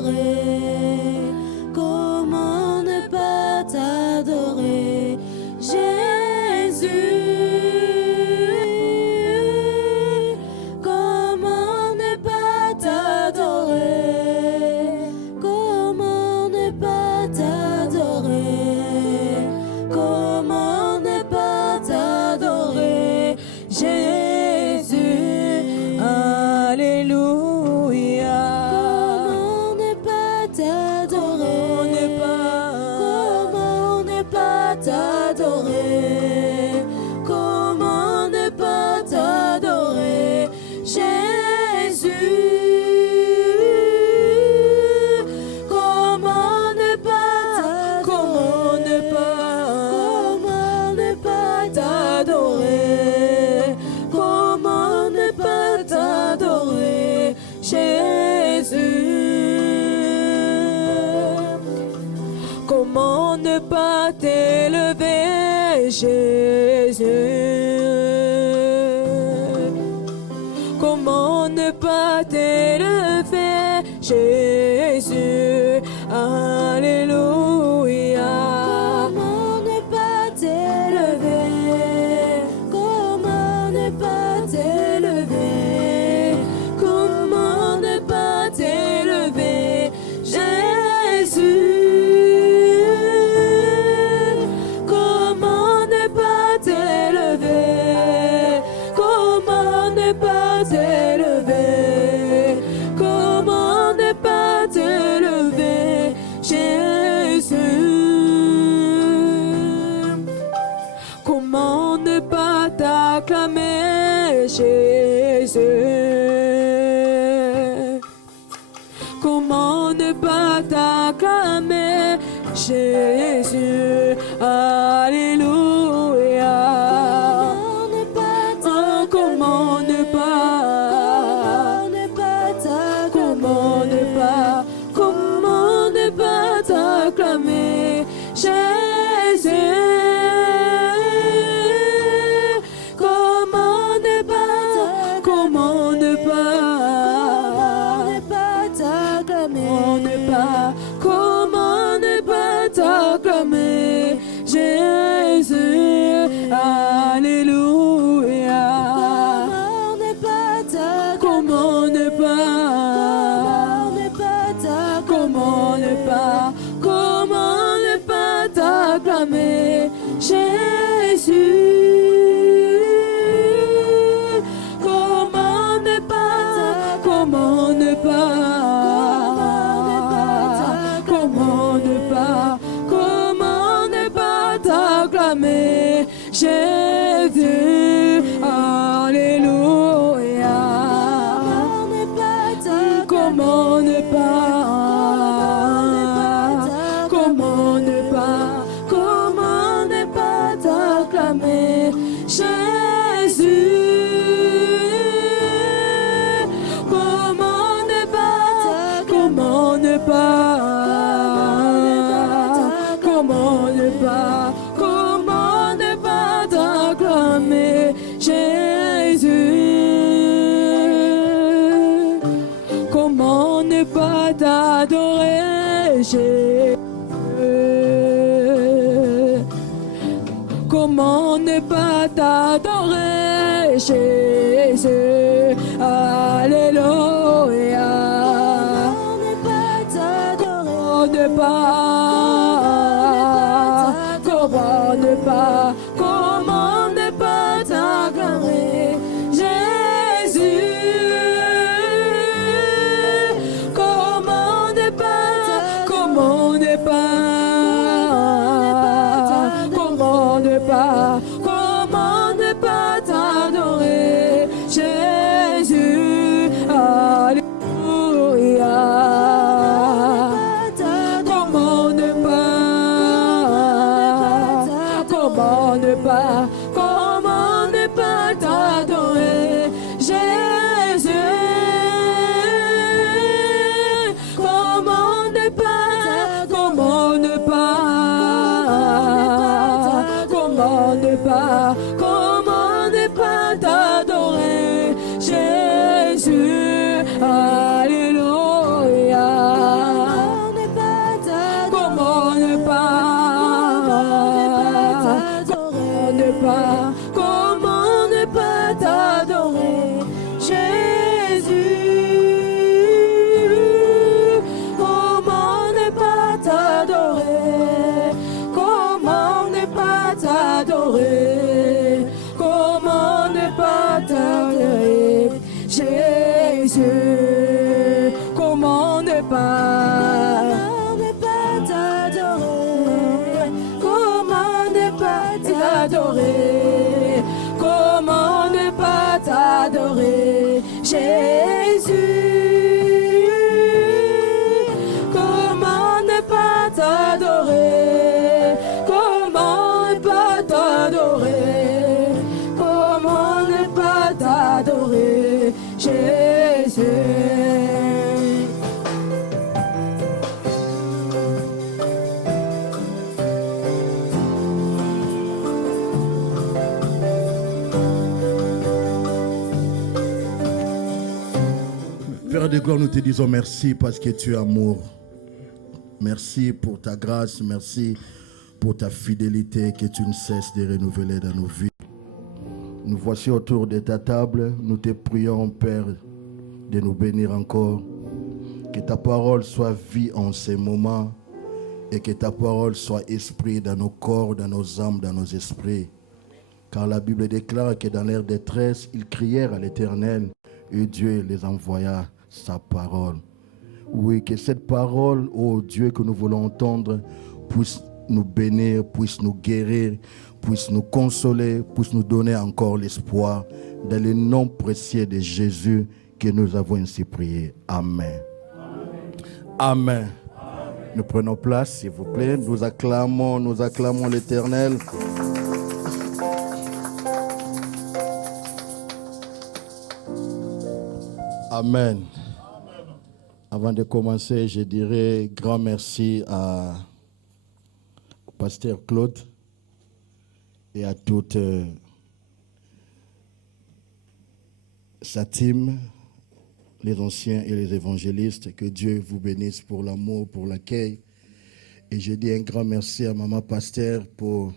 t'adorer? Comment ne pas t'adorer, Jésus? Comment ne pas t'adorer? Comment ne pas t'adorer? Comment ne pas t'adorer, Jésus? Alléluia. Comment ne pas t'adorer? Comment ne pas t'adorer? Comment ne pas t'adorer, Jésus? Comment ne pas, comment ne pas t'adorer? Comment ne pas t'adorer, Jésus? Comment ne pas t'élever, Jésus? Comment ne pas t'élever, Jésus? Alléluia. Comment ne pas t'élever? Comment ne pas t'élever? Comment ne pas t'élever, Jésus? Comment ne pas t'élever? Comment ne pas t'élever? Comment ne pas t'élever, Jésus? Comment ne pas t'acclamer, Jésus? Comment ne pas t'acclamer, Jésus? Alléluia. Comment ne pas t'acclamer, Jésus? Comment ne pas t'acclamer? Comment ne pas t'acclamer, Jésus? Alléluia. Comment ne pas t'acclamer, Jésus? Comment ne pas t'acclamer, Jésus? Alléluia. Comment ne pas t'acclamer, Jésus? Comment ne pas t'acclamer, Jésus? Comment ne pas t'adorer, Jésus? Comment ne pas t'adorer, Jésus? Alléluia. Comment ne pas t'acclamer, Jésus? Comment ne pas t'adorer, Jésus? Alléluia. Comment ne pas t'adorer? Comment ne pas t'adorer? Comment ne pas t'adorer, Jésus? Comment ne pas t'adorer? Comment ne pas t'adorer? Comment ne pas t'adorer, Jésus? Père de gloire, nous te disons merci parce que tu es amour. Merci pour ta grâce, merci pour ta fidélité que tu ne cesses de renouveler dans nos vies. Nous voici autour de ta table, nous te prions, Père, de nous bénir encore. Que ta parole soit vie en ces moments et que ta parole soit esprit dans nos corps, dans nos âmes, dans nos esprits. Car la Bible déclare que dans leur détresse, ils crièrent à l'Éternel et Dieu les envoya sa parole. Oui, que cette parole, ô Dieu, que nous voulons entendre, puisse nous bénir, puisse nous guérir, puisse nous consoler, puisse nous donner encore l'espoir. Dans le nom précieux de Jésus que nous avons ainsi prié. Amen. Amen. Nous prenons place, s'il vous plaît. Nous acclamons l'Éternel. Amen. Avant de commencer, je dirais grand merci à Pasteur Claude et à toute sa team, les anciens et les évangélistes. Que Dieu vous bénisse pour l'amour, pour l'accueil. Et je dis un grand merci à Maman Pasteur pour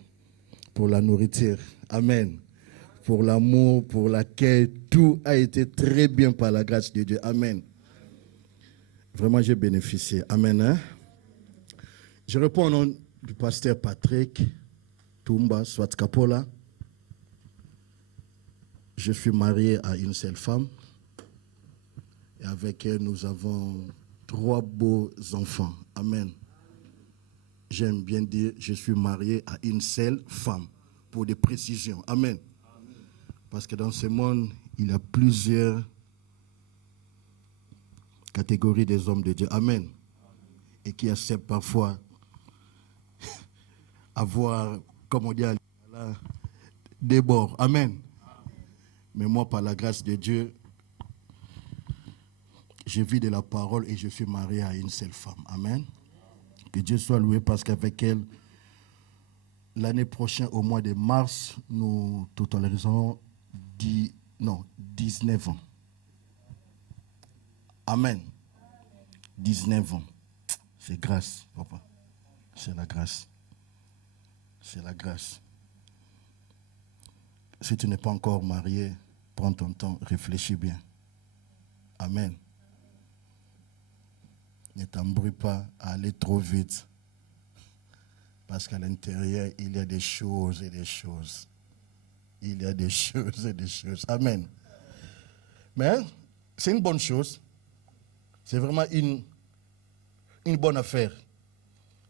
la nourriture. Amen. Pour l'amour, pour l'accueil. Tout a été très bien par la grâce de Dieu. Amen. Vraiment, j'ai bénéficié. Amen. Hein? Je réponds au nom du pasteur Patrick Tumba Swatkapola. Je suis marié à une seule femme. Et avec elle, nous avons 3 beaux enfants. Amen. J'aime bien dire, je suis marié à une seule femme. Pour des précisions. Amen. Parce que dans ce monde, il y a plusieurs catégories des hommes de Dieu. Amen. Et qui acceptent parfois avoir, comme on dit, des bords. Amen. Mais moi, par la grâce de Dieu, je vis de la parole et je suis marié à une seule femme. Amen. Que Dieu soit loué parce qu'avec elle, l'année prochaine, au mois de mars, nous totaliserons 19 ans. Amen. 19 ans. C'est grâce, papa. C'est la grâce. C'est la grâce. Si tu n'es pas encore marié, prends ton temps, réfléchis bien. Amen. Ne t'embrouille pas à aller trop vite. Parce qu'à l'intérieur, il y a des choses et des choses. Il y a des choses et des choses. Amen. Mais c'est une bonne chose. C'est vraiment une bonne affaire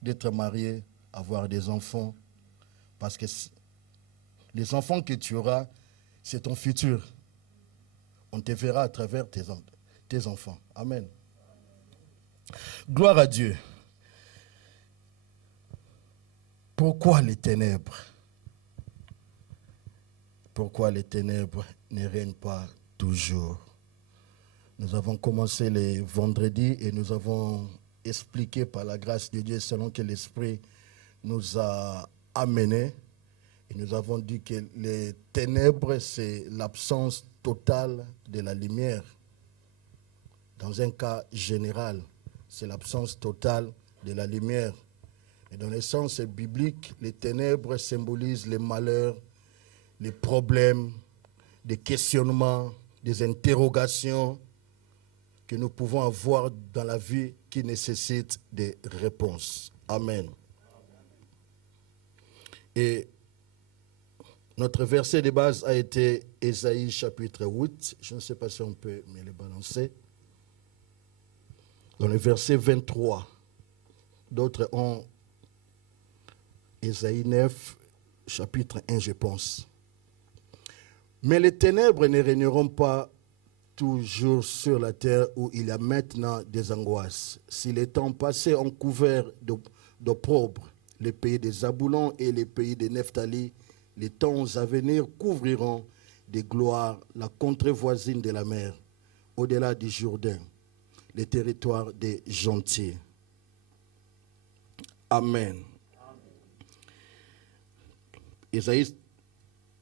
d'être marié, avoir des enfants. Parce que les enfants que tu auras, c'est ton futur. On te verra à travers tes enfants. Amen. Gloire à Dieu. Pourquoi les ténèbres? Pourquoi les ténèbres ne règnent pas toujours? Nous avons commencé les vendredis et nous avons expliqué par la grâce de Dieu selon que l'Esprit nous a amenés. Et nous avons dit que les ténèbres, c'est l'absence totale de la lumière. Dans un cas général, c'est l'absence totale de la lumière. Et dans le sens biblique, les ténèbres symbolisent les malheurs, les problèmes, des questionnements, des interrogations que nous pouvons avoir dans la vie qui nécessitent des réponses. Amen. Et notre verset de base a été Ésaïe chapitre 8. Je ne sais pas si on peut me le balancer. dans le verset 23. D'autres ont Ésaïe 9, chapitre 1, je pense. Mais les ténèbres ne régneront pas toujours sur la terre où il y a maintenant des angoisses. Si les temps passés ont couvert d'opprobre les pays des Zaboulons et les pays des Nephtali, les temps à venir couvriront de gloire la contrée voisine de la mer, au-delà du Jourdain, les territoires des gentils. Amen. Ésaïe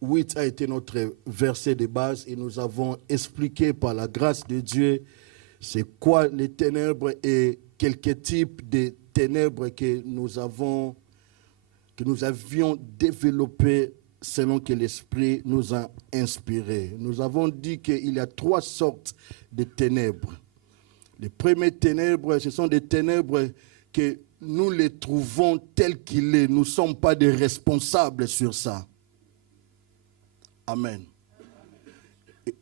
8 a été notre verset de base et nous avons expliqué par la grâce de Dieu c'est quoi les ténèbres et quelques types de ténèbres que nous avions développés selon que l'Esprit nous a inspirés. Nous avons dit qu'il y a 3 sortes de ténèbres. Les premières ténèbres, ce sont des ténèbres que nous les trouvons tels qu'il est. Nous ne sommes pas des responsables sur ça. Amen.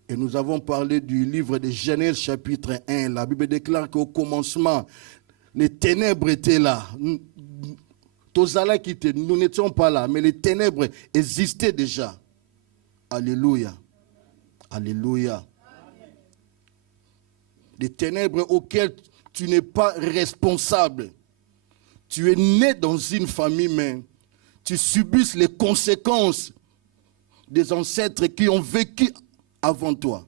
Et nous avons parlé du livre de Genèse chapitre 1. La Bible déclare qu'au commencement, les ténèbres étaient là. Nous n'étions pas là, mais les ténèbres existaient déjà. Alléluia. Alléluia. Des ténèbres auxquelles tu n'es pas responsable. Tu es né dans une famille, mais tu subis les conséquences des ancêtres qui ont vécu avant toi.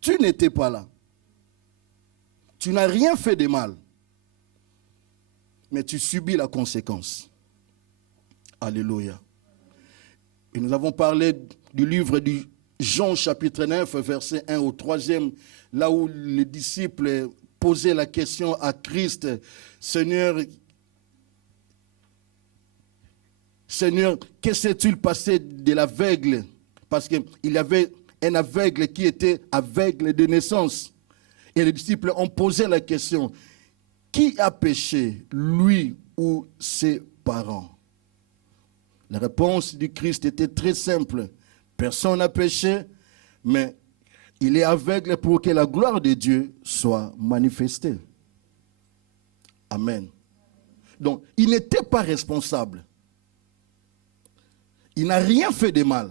Tu n'étais pas là. Tu n'as rien fait de mal. Mais tu subis la conséquence. Alléluia. Et nous avons parlé du livre de Jean chapitre 9, verset 1 au 3e, là où les disciples posaient la question à Christ, Seigneur, que s'est-il passé de l'aveugle? Parce qu'il y avait un aveugle qui était aveugle de naissance. Et les disciples ont posé la question, qui a péché, lui ou ses parents? La réponse du Christ était très simple. Personne n'a péché, mais il est aveugle pour que la gloire de Dieu soit manifestée. Amen. Donc, il n'était pas responsable. Il n'a rien fait de mal.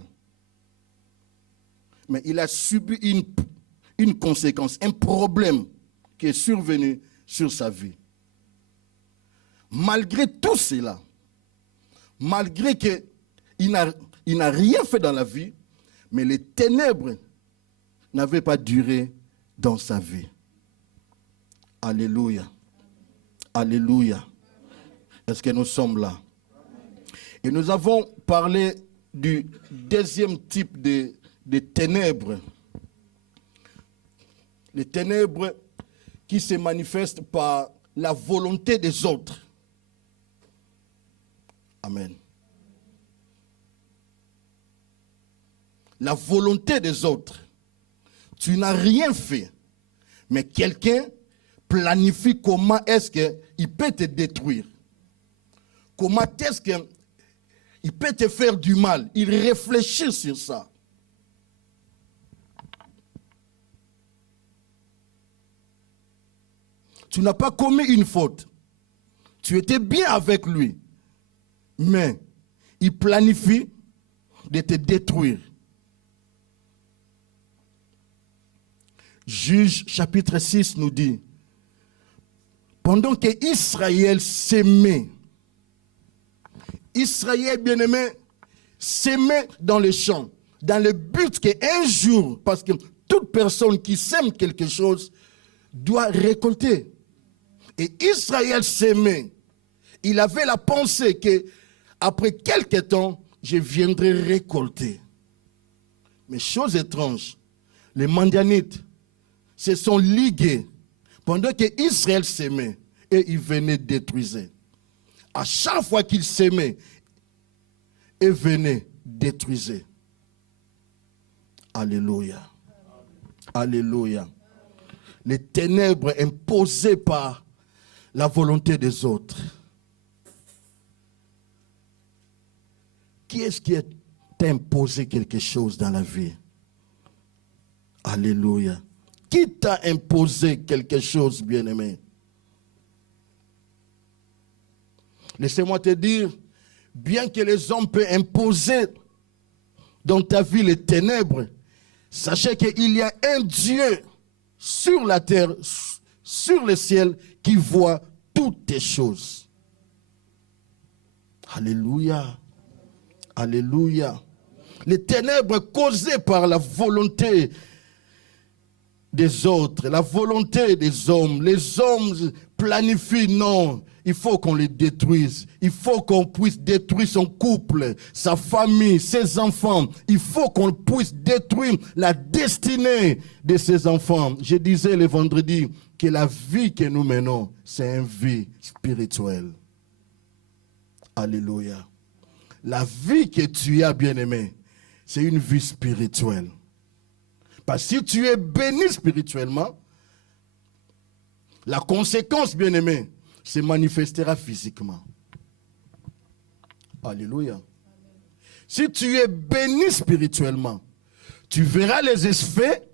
Mais il a subi une conséquence, un problème qui est survenu sur sa vie. Malgré tout cela, malgré qu'il n'a rien fait dans la vie, mais les ténèbres n'avaient pas duré dans sa vie. Alléluia. Alléluia. Est-ce que nous sommes là? Et nous avons parlé du deuxième type de ténèbres. Les ténèbres qui se manifestent par la volonté des autres. Amen. La volonté des autres. Tu n'as rien fait, mais quelqu'un planifie comment est-ce qu'il peut te détruire. Comment est-ce qu'il peut te faire du mal. Il réfléchit sur ça. Tu n'as pas commis une faute. Tu étais bien avec lui. Mais il planifie de te détruire. Juge chapitre 6 nous dit, pendant que Israël s'aimait, Israël bien-aimé s'aimait dans les champs, dans le but qu'un jour, parce que toute personne qui sème quelque chose doit récolter. Et Israël s'aimait. Il avait la pensée que après quelque temps, je viendrai récolter. Mais chose étrange, les Madianites se sont ligués pendant que Israël s'aimait et ils venaient détruire. À chaque fois qu'ils s'aimaient, ils venaient détruire. Alléluia. Alléluia. Les ténèbres imposées par la volonté des autres. Qui est-ce qui t'a imposé quelque chose dans la vie? Alléluia. Qui t'a imposé quelque chose, bien-aimé? Laissez-moi te dire, bien que les hommes peuvent imposer dans ta vie les ténèbres, sachez qu'il y a un Dieu sur la terre, sur le ciel, qui voit toutes les choses. Alléluia. Alléluia. Les ténèbres causées par la volonté des autres, la volonté des hommes. Les hommes planifient, non, il faut qu'on les détruise. Il faut qu'on puisse détruire son couple, sa famille, ses enfants. Il faut qu'on puisse détruire la destinée de ses enfants. Je disais le vendredi que la vie que nous menons, c'est une vie spirituelle. Alléluia. La vie que tu as, bien-aimé, c'est une vie spirituelle. Parce que si tu es béni spirituellement, la conséquence, bien-aimé, se manifestera physiquement. Alléluia. Si tu es béni spirituellement, tu verras les effets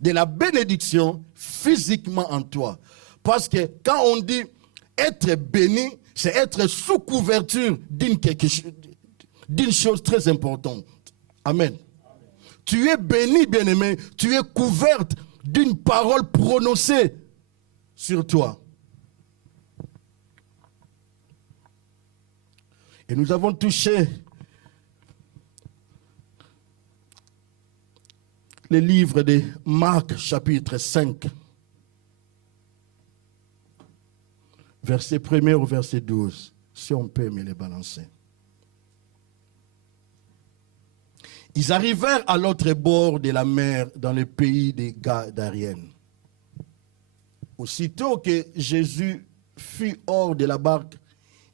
de la bénédiction physiquement en toi. Parce que quand on dit être béni, c'est être sous couverture d'une chose très importante. Amen. Tu es béni, bien-aimé, tu es couverte d'une parole prononcée sur toi. Et nous avons touché le livre de Marc, chapitre 5, verset 1er au verset 12, si on peut me les balancer. Ils arrivèrent à l'autre bord de la mer, dans le pays des Gadariennes. Aussitôt que Jésus fut hors de la barque,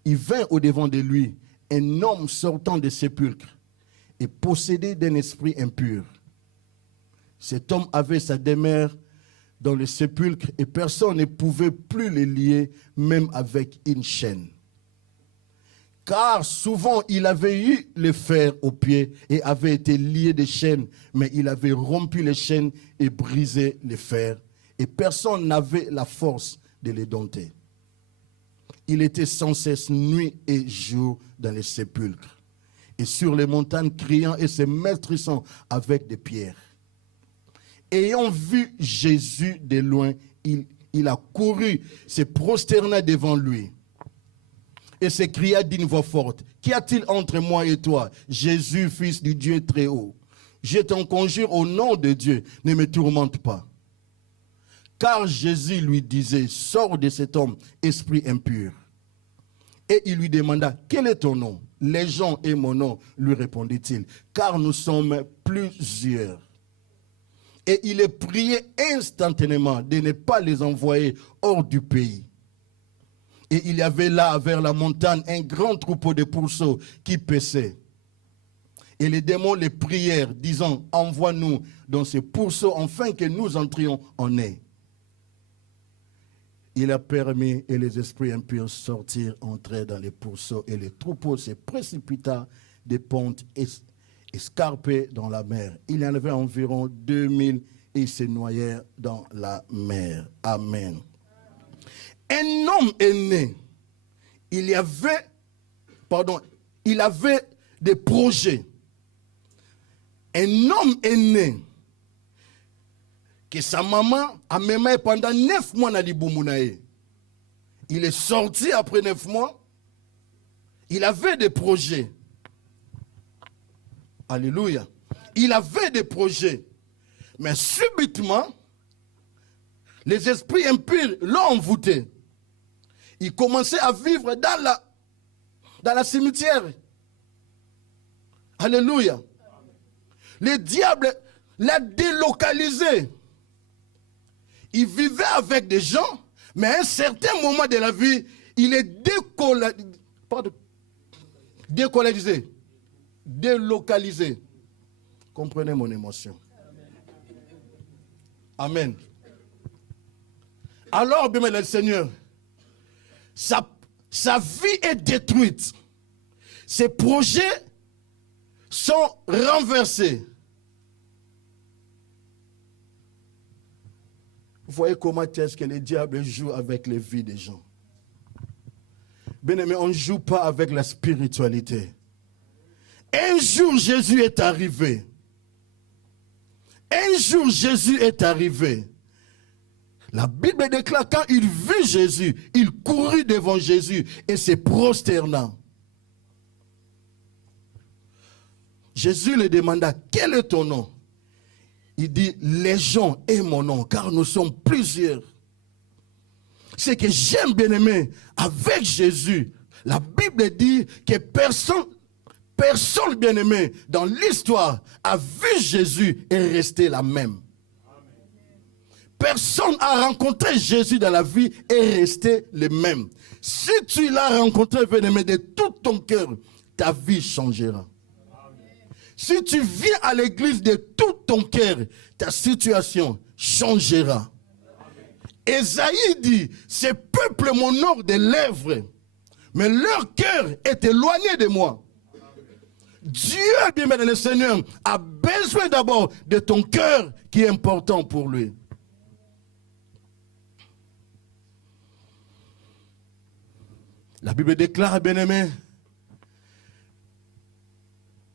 il vint au-devant de lui un homme sortant des sépulcres et possédé d'un esprit impur. Cet homme avait sa demeure dans le sépulcre et personne ne pouvait plus le lier, même avec une chaîne. Car souvent il avait eu le fer aux pieds et avait été lié de chaînes, mais il avait rompu les chaînes et brisé les fers, et personne n'avait la force de les dompter. Il était sans cesse nuit et jour dans les sépulcres, et sur les montagnes criant et se maîtrissant avec des pierres. Ayant vu Jésus de loin, il a couru, se prosterna devant lui, et s'écria d'une voix forte, « Qu'y a-t-il entre moi et toi, Jésus, fils du Dieu très haut? Je t'en conjure au nom de Dieu, ne me tourmente pas. » Car Jésus lui disait, « Sors de cet homme, esprit impur. » Et il lui demanda, « Quel est ton nom? » « Légion est mon nom, lui répondit-il, car nous sommes plusieurs. » Et il est prié instantanément de ne pas les envoyer hors du pays. Et il y avait là, vers la montagne, un grand troupeau de pourceaux qui paissaient. Et les démons les prièrent, disant, « Envoie-nous dans ces pourceaux, afin que nous entrions en eux. » Il a permis, et les esprits impurs sortirent, entrèrent dans les pourceaux, et le troupeau se précipita des pentes escarpées dans la mer. Il y en avait environ 2000, et ils se noyèrent dans la mer. Amen. Un homme est né. Il avait des projets. Un homme est né. Que sa maman a même pendant 9 mois dans l'Ibumunae. Il est sorti après 9 mois. Il avait des projets. Alléluia. Il avait des projets. Mais subitement, les esprits impurs l'ont envoûté. Il commençait à vivre dans la cimetière. Alléluia. Le diable l'a délocalisé. Il vivait avec des gens, mais à un certain moment de la vie, il est délocalisé. Comprenez mon émotion. Amen. Alors, bien le Seigneur, sa vie est détruite. Ses projets sont renversés. Vous voyez comment est-ce que le diable joue avec les vies des gens. Bien-aimé, on ne joue pas avec la spiritualité. Un jour, Jésus est arrivé. Un jour, Jésus est arrivé. La Bible déclare, quand il vit Jésus, il courut devant Jésus et se prosterna. Jésus lui demanda, quel est ton nom? Il dit, Légion est mon nom, car nous sommes plusieurs. Ce que j'aime, bien-aimé, avec Jésus, la Bible dit que personne, bien-aimé, dans l'histoire, a vu Jésus et resté la même. Personne n'a rencontré Jésus dans la vie et resté le même. Si tu l'as rencontré, bien-aimé, de tout ton cœur, ta vie changera. Si tu viens à l'église de tout ton cœur, ta situation changera. Ésaïe dit, ces peuples m'honorent des lèvres, mais leur cœur est éloigné de moi. Dieu, bien-aimé le Seigneur, a besoin d'abord de ton cœur qui est important pour lui. La Bible déclare, bien-aimé,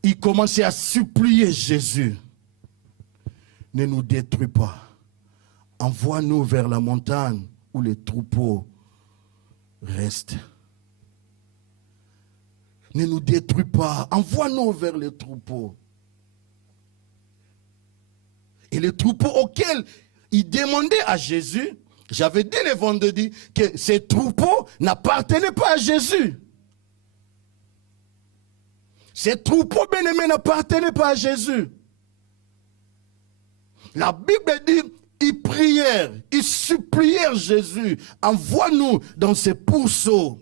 il commençait à supplier Jésus. Ne nous détruis pas. Envoie-nous vers la montagne où les troupeaux restent. Ne nous détruis pas. Envoie-nous vers les troupeaux. Et les troupeaux auxquels il demandait à Jésus, j'avais dit le vendredi que ces troupeaux n'appartenaient pas à Jésus. Ces troupeaux, bien-aimés, n'appartenaient pas à Jésus. La Bible dit, ils prièrent, ils supplièrent Jésus, envoie-nous dans ces pourceaux.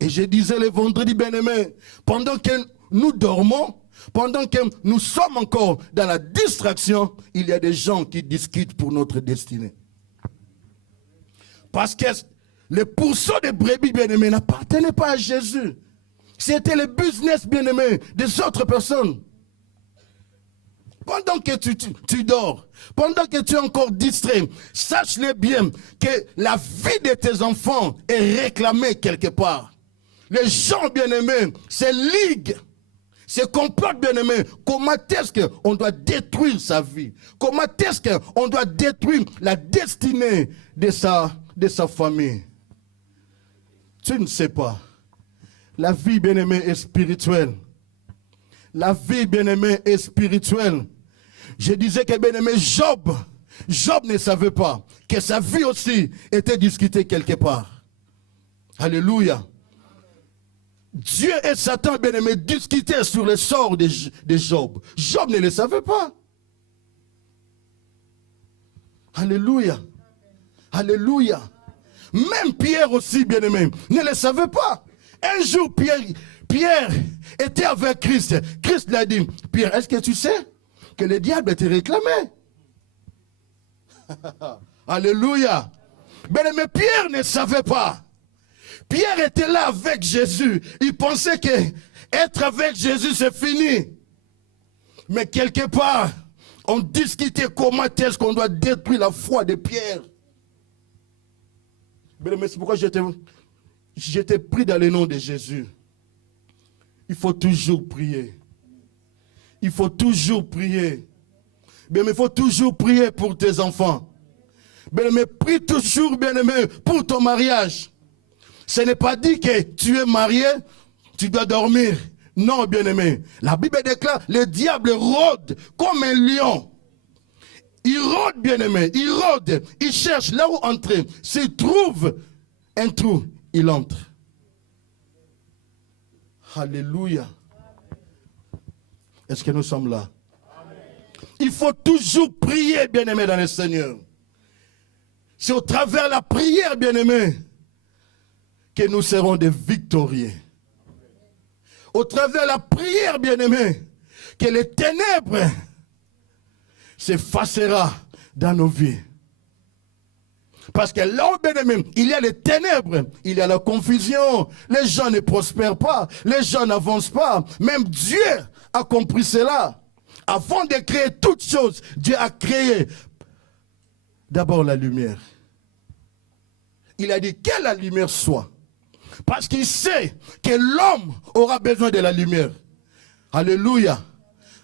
Et je disais le vendredi, bien-aimé, pendant que nous dormons, pendant que nous sommes encore dans la distraction, il y a des gens qui discutent pour notre destinée. Parce que les pourceaux des brebis, bien-aimés, n'appartenaient pas à Jésus. C'était le business, bien-aimé, des autres personnes. Pendant que tu dors, pendant que tu es encore distrait, sache-le bien que la vie de tes enfants est réclamée quelque part. Les gens, bien-aimés, se liguent, se comportent, bien-aimés. Comment est-ce qu'on doit détruire sa vie? Comment est-ce qu'on doit détruire la destinée de sa famille? Tu ne sais pas. La vie, bien-aimée, est spirituelle. La vie, bien-aimée, est spirituelle. Je disais que, bien-aimé, Job ne savait pas que sa vie aussi était discutée quelque part. Alléluia. Dieu et Satan, bien-aimé, discutaient sur le sort de Job. Job ne le savait pas. Alléluia. Alléluia. Même Pierre aussi, bien-aimé, ne le savait pas. Un jour, Pierre était avec Christ. Christ lui a dit, Pierre, est-ce que tu sais que le diable te réclamait? Alléluia. Mais Pierre ne savait pas. Pierre était là avec Jésus. Il pensait que être avec Jésus, c'est fini. Mais quelque part, on discutait comment est-ce qu'on doit détruire la foi de Pierre. Mais c'est pourquoi j'étais pris dans le nom de Jésus. Il faut toujours prier. Il faut toujours prier. Bien, il faut toujours prier pour tes enfants. Bien, mais prie toujours, bien-aimé, pour ton mariage. Ce n'est pas dit que tu es marié, tu dois dormir. Non, bien-aimé. La Bible déclare, le diable rôde comme un lion. Il rôde, bien-aimé, il rôde. Il cherche là où entrer. S'il trouve un trou, il entre. Alléluia. Est-ce que nous sommes là? Amen. Il faut toujours prier, bien-aimé, dans le Seigneur. C'est au travers de la prière, bien-aimé, que nous serons des victorieux. Au travers de la prière, bien-aimé, que les ténèbres s'effacera dans nos vies. Parce que là où, bien-aimé, il y a les ténèbres, il y a la confusion, les gens ne prospèrent pas, les gens n'avancent pas. Même Dieu a compris cela. Avant de créer toutes choses, Dieu a créé d'abord la lumière. Il a dit que la lumière soit. Parce qu'il sait que l'homme aura besoin de la lumière. Alléluia.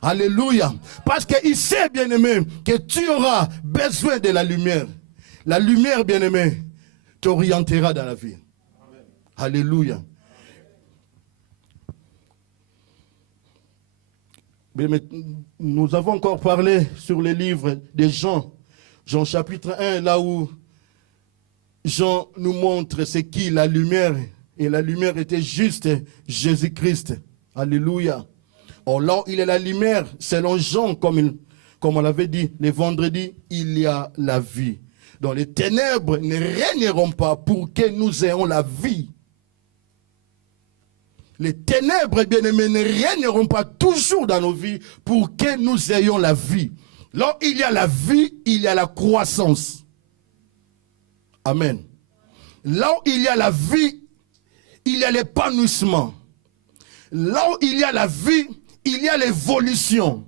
Alléluia. Parce qu'il sait, bien-aimé, que tu auras besoin de la lumière. La lumière, bien-aimé, t'orientera dans la vie. Alléluia. Mais nous avons encore parlé sur les livres de Jean. Jean chapitre 1, là où Jean nous montre c'est qui la lumière. Et la lumière était juste Jésus-Christ. Alléluia. Or là, il est la lumière, selon Jean, comme on l'avait dit, les vendredis, il y a la vie. Donc les ténèbres ne régneront pas pour que nous ayons la vie. Les ténèbres, bien-aimés, ne régneront pas toujours dans nos vies pour que nous ayons la vie. Là, il y a la vie, il y a la croissance. Amen. Là où il y a la vie, il y a l'épanouissement. Là où il y a la vie, il y a l'évolution.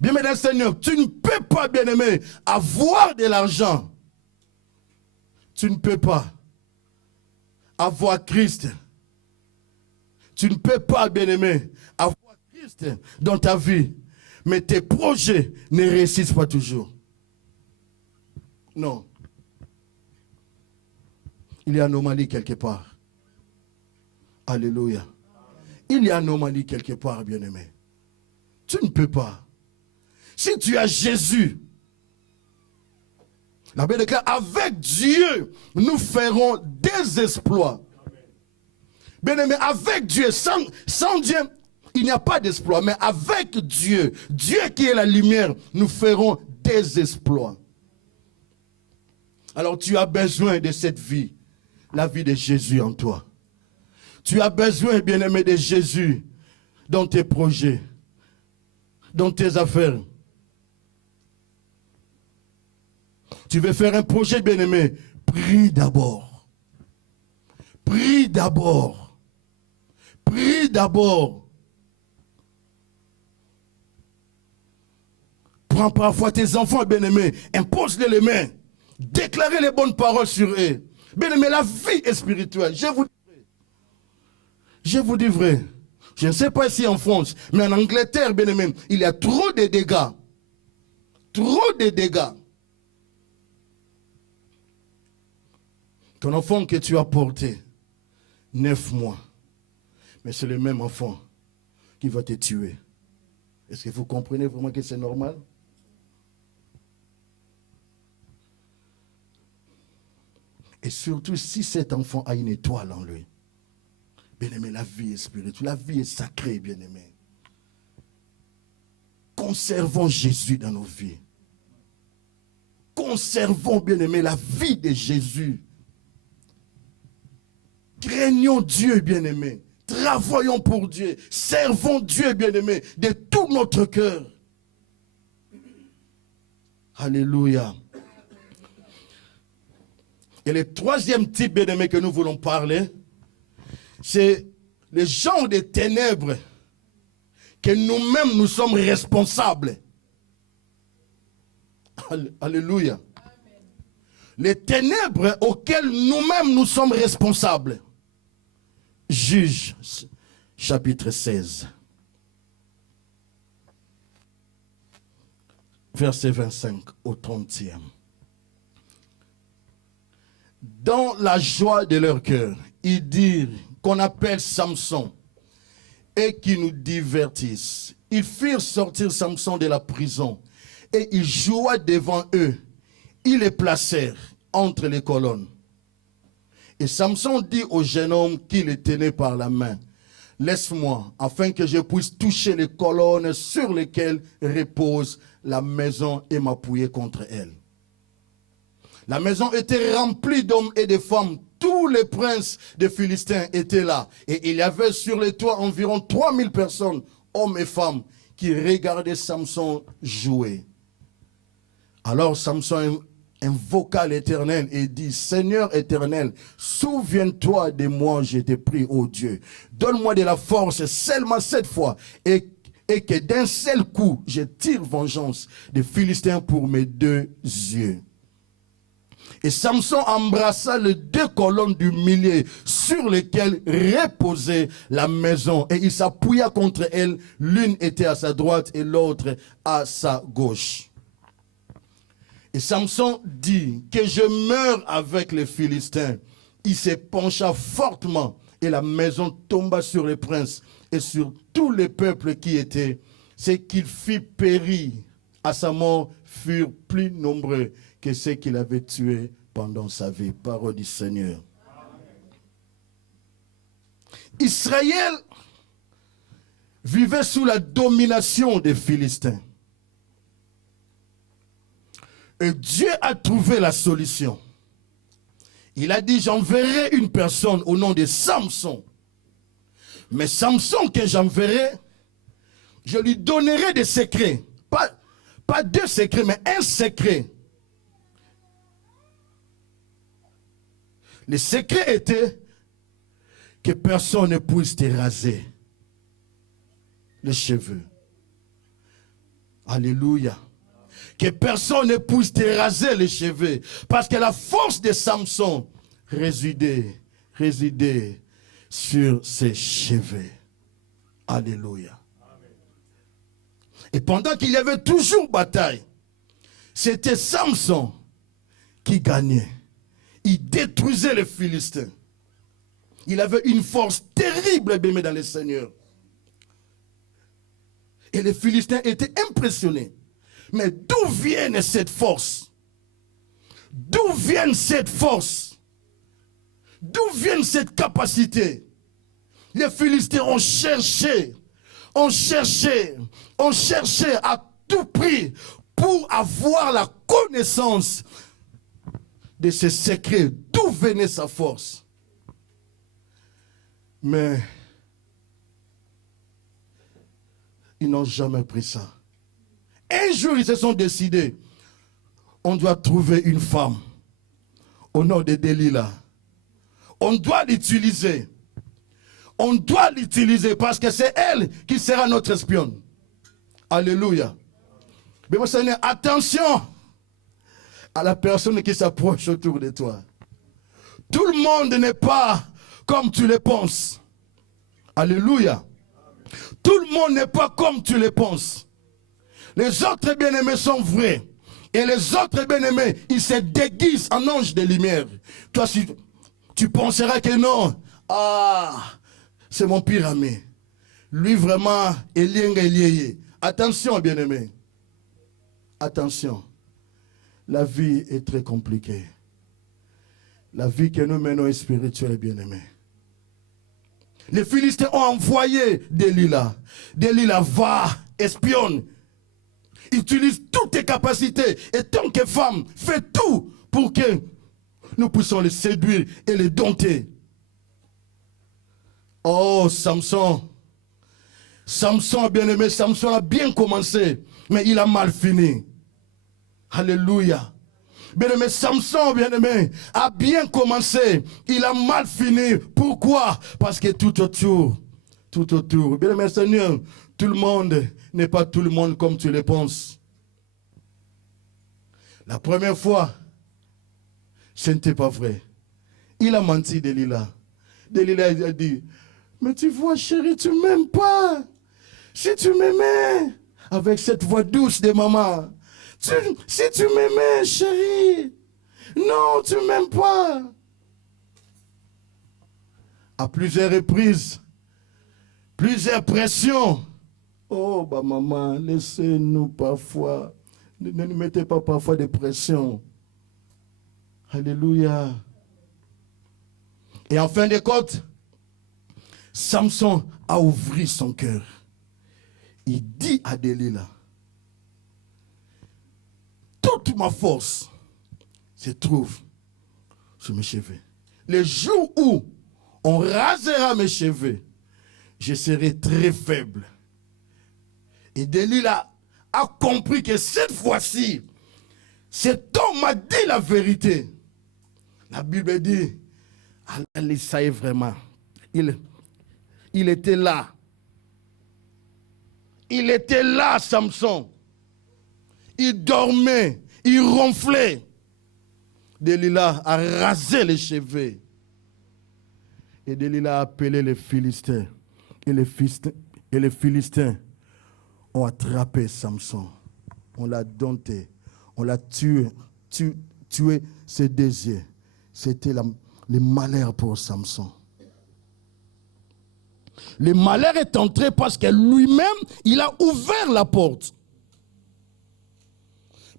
Bien, mesdames et Seigneur, tu ne peux pas, bien-aimé, avoir de l'argent. Tu ne peux pas avoir Christ. Tu ne peux pas, bien-aimé, avoir Christ dans ta vie. Mais tes projets ne réussissent pas toujours. Non. Il y a une anomalie quelque part. Alléluia. Il y a une anomalie quelque part, bien-aimé. Tu ne peux pas. Si tu as Jésus, la Bible déclare, avec Dieu, nous ferons des exploits. Bien-aimé, avec Dieu, sans Dieu, il n'y a pas d'exploit. Mais avec Dieu, Dieu qui est la lumière, nous ferons des exploits. Alors tu as besoin de cette vie, la vie de Jésus en toi. Tu as besoin, bien-aimé, de Jésus dans tes projets, dans tes affaires. Tu veux faire un projet, bien-aimé, prie d'abord. Prie d'abord. Prie d'abord. Prends parfois tes enfants, bien-aimés, impose-les les mains. Déclarez les bonnes paroles sur eux. Bien-aimé, la vie est spirituelle. Je vous dis vrai. Je ne sais pas si en France, mais en Angleterre, bien-aimé, il y a trop de dégâts. Trop de dégâts. Ton enfant que tu as porté 9 mois, mais c'est le même enfant qui va te tuer. Est-ce que vous comprenez vraiment que c'est normal? Et surtout si cet enfant a une étoile en lui. Bien-aimé, la vie est spirituelle, la vie est sacrée, bien-aimé. Conservons Jésus dans nos vies. Conservons, bien-aimé, la vie de Jésus. Craignons Dieu, bien-aimé. Travaillons pour Dieu. Servons Dieu, bien-aimé, de tout notre cœur. Alléluia. Et le troisième type, bien-aimé, que nous voulons parler, c'est les gens des ténèbres que nous-mêmes nous sommes responsables. Alléluia. Amen. Les ténèbres auxquelles nous-mêmes nous sommes responsables. Juge, chapitre 16. Verset 25 au 30e. Dans la joie de leur cœur, ils dirent qu'on appelle Samson et qui nous divertissent. Ils firent sortir Samson de la prison et il joua devant eux. Ils les placèrent entre les colonnes. Et Samson dit au jeune homme qui le tenait par la main, « Laisse-moi, afin que je puisse toucher les colonnes sur lesquelles repose la maison et m'appuyer contre elle. » La maison était remplie d'hommes et de femmes. Tous les princes des Philistins étaient là. Et il y avait sur les toits environ 3000 personnes, hommes et femmes, qui regardaient Samson jouer. Alors Samson invoqua l'Éternel et dit, « Seigneur éternel, souviens-toi de moi, je te prie, ô Dieu. Donne-moi de la force seulement cette fois et que d'un seul coup, je tire vengeance des Philistins pour mes 2 yeux. » Et Samson embrassa les 2 colonnes du milieu sur lesquelles reposait la maison. Et il s'appuya contre elles. L'une était à sa droite et l'autre à sa gauche. Et Samson dit que je meurs avec les Philistins. Il se pencha fortement et la maison tomba sur les princes et sur tous les peuples qui étaient. Ce qu'il fit périr à sa mort furent plus nombreux que ceux qu'il avait tués pendant sa vie. Parole du Seigneur. Israël vivait sous la domination des Philistins. Et Dieu a trouvé la solution. Il a dit, j'enverrai une personne au nom de Samson. Mais Samson que j'enverrai, je lui donnerai des secrets. Pas 2 secrets, mais un secret. Le secret était que personne ne puisse te raser les cheveux. Alléluia. Que personne ne puisse te raser les cheveux. Parce que la force de Samson résidait sur ses cheveux. Alléluia. Et pendant qu'il y avait toujours bataille, c'était Samson qui gagnait. Il détruisait les Philistins. Il avait une force terrible, bien dans le Seigneur. Et les Philistins étaient impressionnés. Mais d'où vient cette force? D'où vient cette force? D'où vient cette capacité? Les Philistins ont cherché à tout prix pour avoir la connaissance de ce secret. D'où venait sa force? Mais ils n'ont jamais pris ça. Un jour, ils se sont décidés, on doit trouver une femme au nom de Delilah. On doit l'utiliser. On doit l'utiliser parce que c'est elle qui sera notre espionne. Alléluia. Mais mon Seigneur, attention à la personne qui s'approche autour de toi. Tout le monde n'est pas comme tu le penses. Alléluia. Tout le monde n'est pas comme tu le penses. Les autres bien-aimés sont vrais. Et les autres bien-aimés, ils se déguisent en anges de lumière. Toi, si tu penseras que non. Ah, c'est mon pire ami. Lui, vraiment, il est lié. Attention, bien-aimés. Attention. La vie est très compliquée. La vie que nous menons est spirituelle, bien-aimés. Les Philistins ont envoyé Delilah. Delilah va, espionne. Utilise toutes tes capacités. Et tant que femme, fais tout pour que nous puissions les séduire et les dompter. Oh, Samson. Samson, bien-aimé, Samson a bien commencé, mais il a mal fini. Alléluia. Bien-aimé, Samson, bien-aimé, a bien commencé, il a mal fini. Pourquoi? Parce que tout autour. Bien-aimé, Seigneur, tout le monde n'est pas tout le monde comme tu le penses. La première fois, ce n'était pas vrai. Il a menti, Delilah. Delilah a dit, mais tu vois, chérie, tu ne m'aimes pas. Si tu m'aimais, avec cette voix douce de maman, si tu m'aimais, chérie, non, tu ne m'aimes pas. À plusieurs reprises, plusieurs pressions. Oh, bah maman, laissez-nous parfois. Ne nous mettez pas parfois de pression. Alléluia. Et en fin de compte, Samson a ouvert son cœur. Il dit à Delilah, toute ma force se trouve sur mes cheveux. Le jour où on rasera mes cheveux, je serai très faible. Et Delilah a compris que cette fois-ci, cet homme m'a dit la vérité. La Bible dit, elle savait vraiment. Il était là. Il était là, Samson. Il dormait, il ronflait. Delilah a rasé les cheveux. Et Delilah a appelé les Philistins. Et les Philistins ont attrapé Samson. On l'a dompté. On l'a tué ses désirs. C'était le malheur pour Samson. Le malheur est entré parce que lui-même, il a ouvert la porte.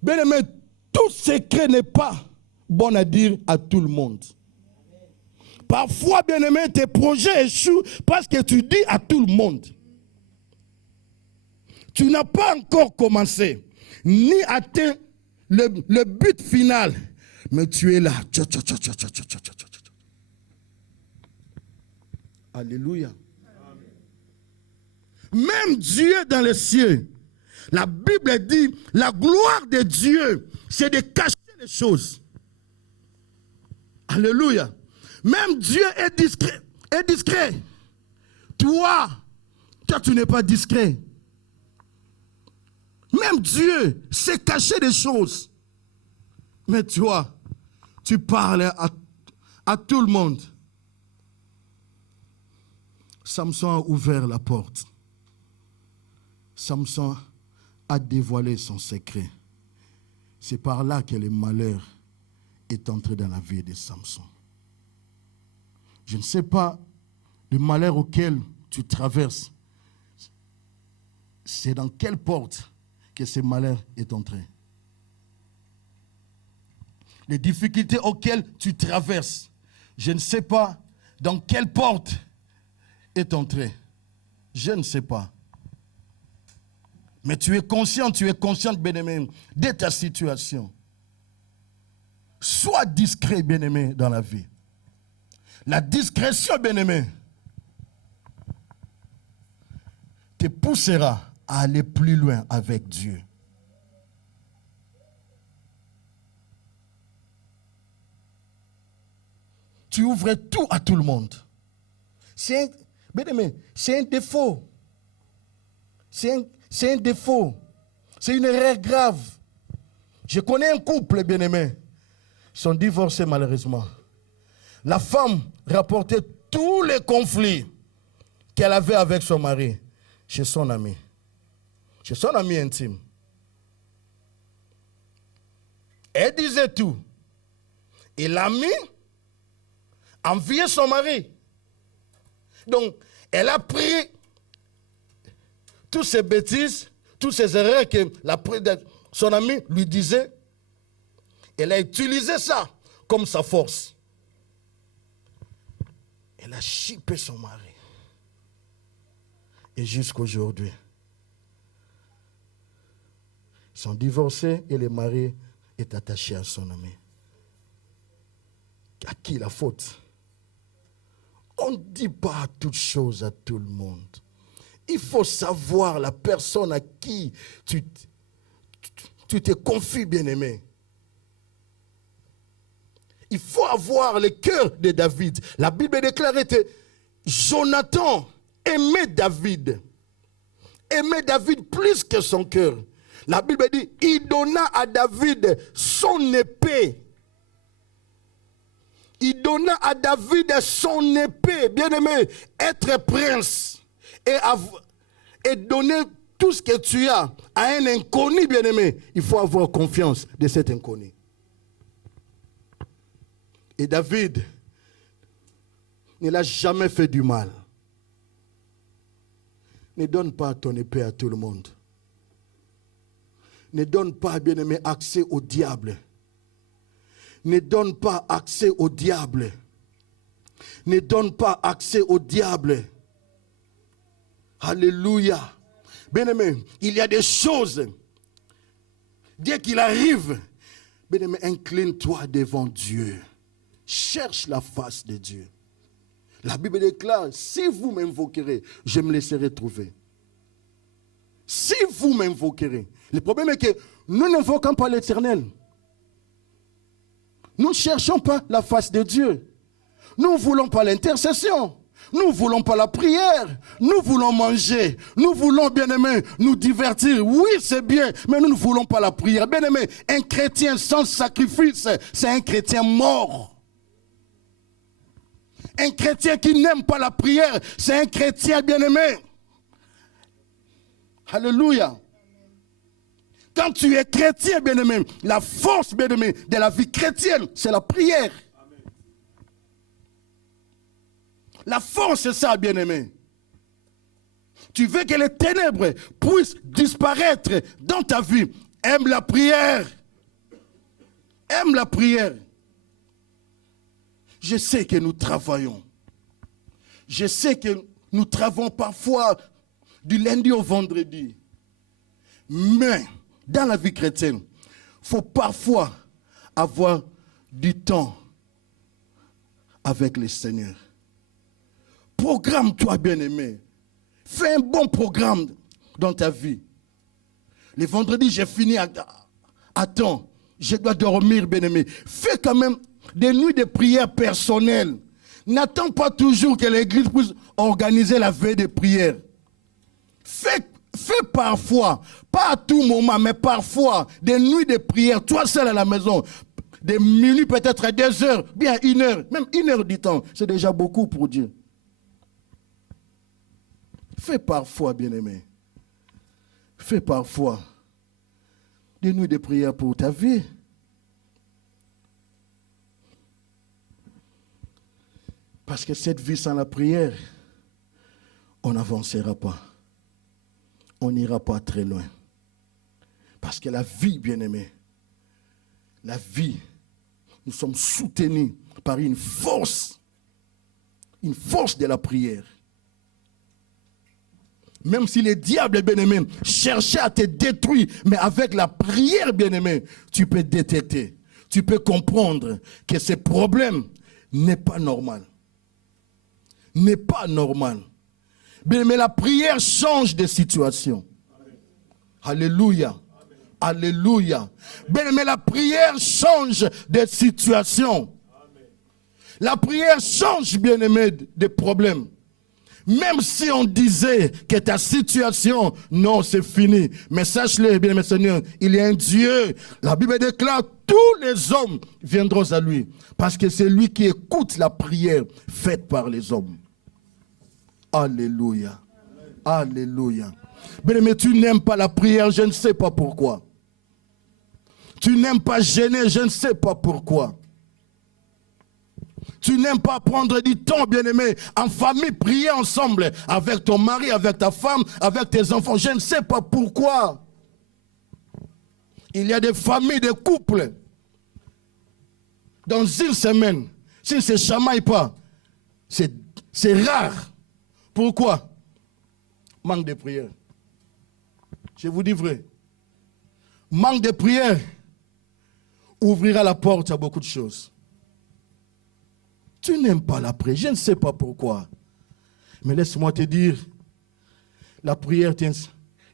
Bien-aimé, tout secret n'est pas bon à dire à tout le monde. Parfois, bien-aimé, tes projets échouent parce que tu dis à tout le monde. Tu n'as pas encore commencé, ni atteint le but final, mais tu es là. Alléluia. Même Dieu dans les cieux, la Bible dit, la gloire de Dieu, c'est de cacher les choses. Alléluia. Même Dieu est discret. Toi, tu n'es pas discret. Même Dieu sait cacher des choses. Mais toi, tu parles à tout le monde. Samson a ouvert la porte. Samson a dévoilé son secret. C'est par là que le malheur est entré dans la vie de Samson. Je ne sais pas le malheur auquel tu traverses. C'est dans quelle porte que ce malheur est entré. Les difficultés auxquelles tu traverses, je ne sais pas dans quelle porte est entré. Je ne sais pas. Mais tu es consciente, bien-aimé, de ta situation. Sois discret, bien-aimé, dans la vie. La discrétion, bien-aimé, te poussera à aller plus loin avec Dieu. Tu ouvres tout à tout le monde. Bien-aimé, c'est un défaut. C'est un défaut. C'est une erreur grave. Je connais un couple, bien-aimé. Ils sont divorcés malheureusement. La femme rapportait tous les conflits qu'elle avait avec son mari chez son ami. Chez son ami intime. Elle disait tout. Et l'ami enviait son mari. Donc, elle a pris toutes ces bêtises, toutes ces erreurs que son ami lui disait. Elle a utilisé ça comme sa force. Elle a chippé son mari. Et jusqu'aujourd'hui, ils sont divorcés et le mari est attaché à son ami. À qui la faute? On ne dit pas toutes choses à tout le monde. Il faut savoir la personne à qui tu te confies, bien-aimé. Il faut avoir le cœur de David. La Bible déclare que Jonathan aimait David. Aimait David plus que son cœur. La Bible dit, il donna à David son épée. Il donna à David son épée. Bien-aimé, être prince et donner tout ce que tu as à un inconnu, bien-aimé, il faut avoir confiance de cet inconnu. Et David ne l'a jamais fait du mal. Ne donne pas ton épée à tout le monde. Ne donne pas, bien-aimé, accès au diable. Ne donne pas accès au diable. Ne donne pas accès au diable. Alléluia. Bien-aimé, il y a des choses. Dès qu'il arrive, bien-aimé, incline-toi devant Dieu. Cherche la face de Dieu. La Bible déclare, si vous m'invoquerez, je me laisserai trouver. Si vous m'invoquerez. Le problème est que nous n'invoquons pas l'Éternel. Nous ne cherchons pas la face de Dieu. Nous ne voulons pas l'intercession. Nous ne voulons pas la prière. Nous voulons manger. Nous voulons, bien-aimés, nous divertir. Oui, c'est bien, mais nous ne voulons pas la prière. Bien-aimés, un chrétien sans sacrifice, c'est un chrétien mort. Un chrétien qui n'aime pas la prière, c'est un chrétien bien-aimé. Alléluia. Quand tu es chrétien, bien-aimé, la force, bien-aimé, de la vie chrétienne, c'est la prière. Amen. La force, c'est ça, bien-aimé. Tu veux que les ténèbres puissent disparaître dans ta vie. Aime la prière. Aime la prière. Je sais que nous travaillons. Je sais que nous travaillons parfois du lundi au vendredi. Mais dans la vie chrétienne, il faut parfois avoir du temps avec le Seigneur. Programme-toi, bien-aimé. Fais un bon programme dans ta vie. Les vendredis, j'ai fini à temps. Je dois dormir, bien-aimé. Fais quand même des nuits de prière personnelles. N'attends pas toujours que l'église puisse organiser la veille de prière. Fais parfois, pas à tout moment, mais parfois, des nuits de prière, toi seul à la maison, des minutes peut-être à 2 heures, bien 1 heure, même 1 heure du temps, c'est déjà beaucoup pour Dieu. Fais parfois, bien-aimé, fais parfois des nuits de prière pour ta vie. Parce que cette vie sans la prière, on n'avancera pas. On n'ira pas très loin. Parce que la vie, bien-aimée, la vie, nous sommes soutenus par une force de la prière. Même si les diables, bien-aimés, cherchaient à te détruire, mais avec la prière, bien-aimé, tu peux détecter, tu peux comprendre que ce problème n'est pas normal. N'est pas normal. Mais la prière change de situation. Amen. Alléluia. Amen. Alléluia. Mais la prière change de situation. Amen. La prière change, bien-aimé, des problèmes. Même si on disait que ta situation, non, c'est fini. Mais sache-le, bien-aimé Seigneur, il y a un Dieu. La Bible déclare, tous les hommes viendront à lui. Parce que c'est lui qui écoute la prière faite par les hommes. Alléluia. Alléluia. Bien-aimé, tu n'aimes pas la prière, je ne sais pas pourquoi. Tu n'aimes pas gêner, je ne sais pas pourquoi. Tu n'aimes pas prendre du temps, bien-aimé, en famille, prier ensemble avec ton mari, avec ta femme, avec tes enfants. Je ne sais pas pourquoi. Il y a des familles, des couples. Dans une semaine, s'ils ne se chamaillent pas, c'est rare. Pourquoi? Manque de prière. Je vous dis vrai. Manque de prière ouvrira la porte à beaucoup de choses. Tu n'aimes pas la prière, je ne sais pas pourquoi. Mais laisse-moi te dire, la prière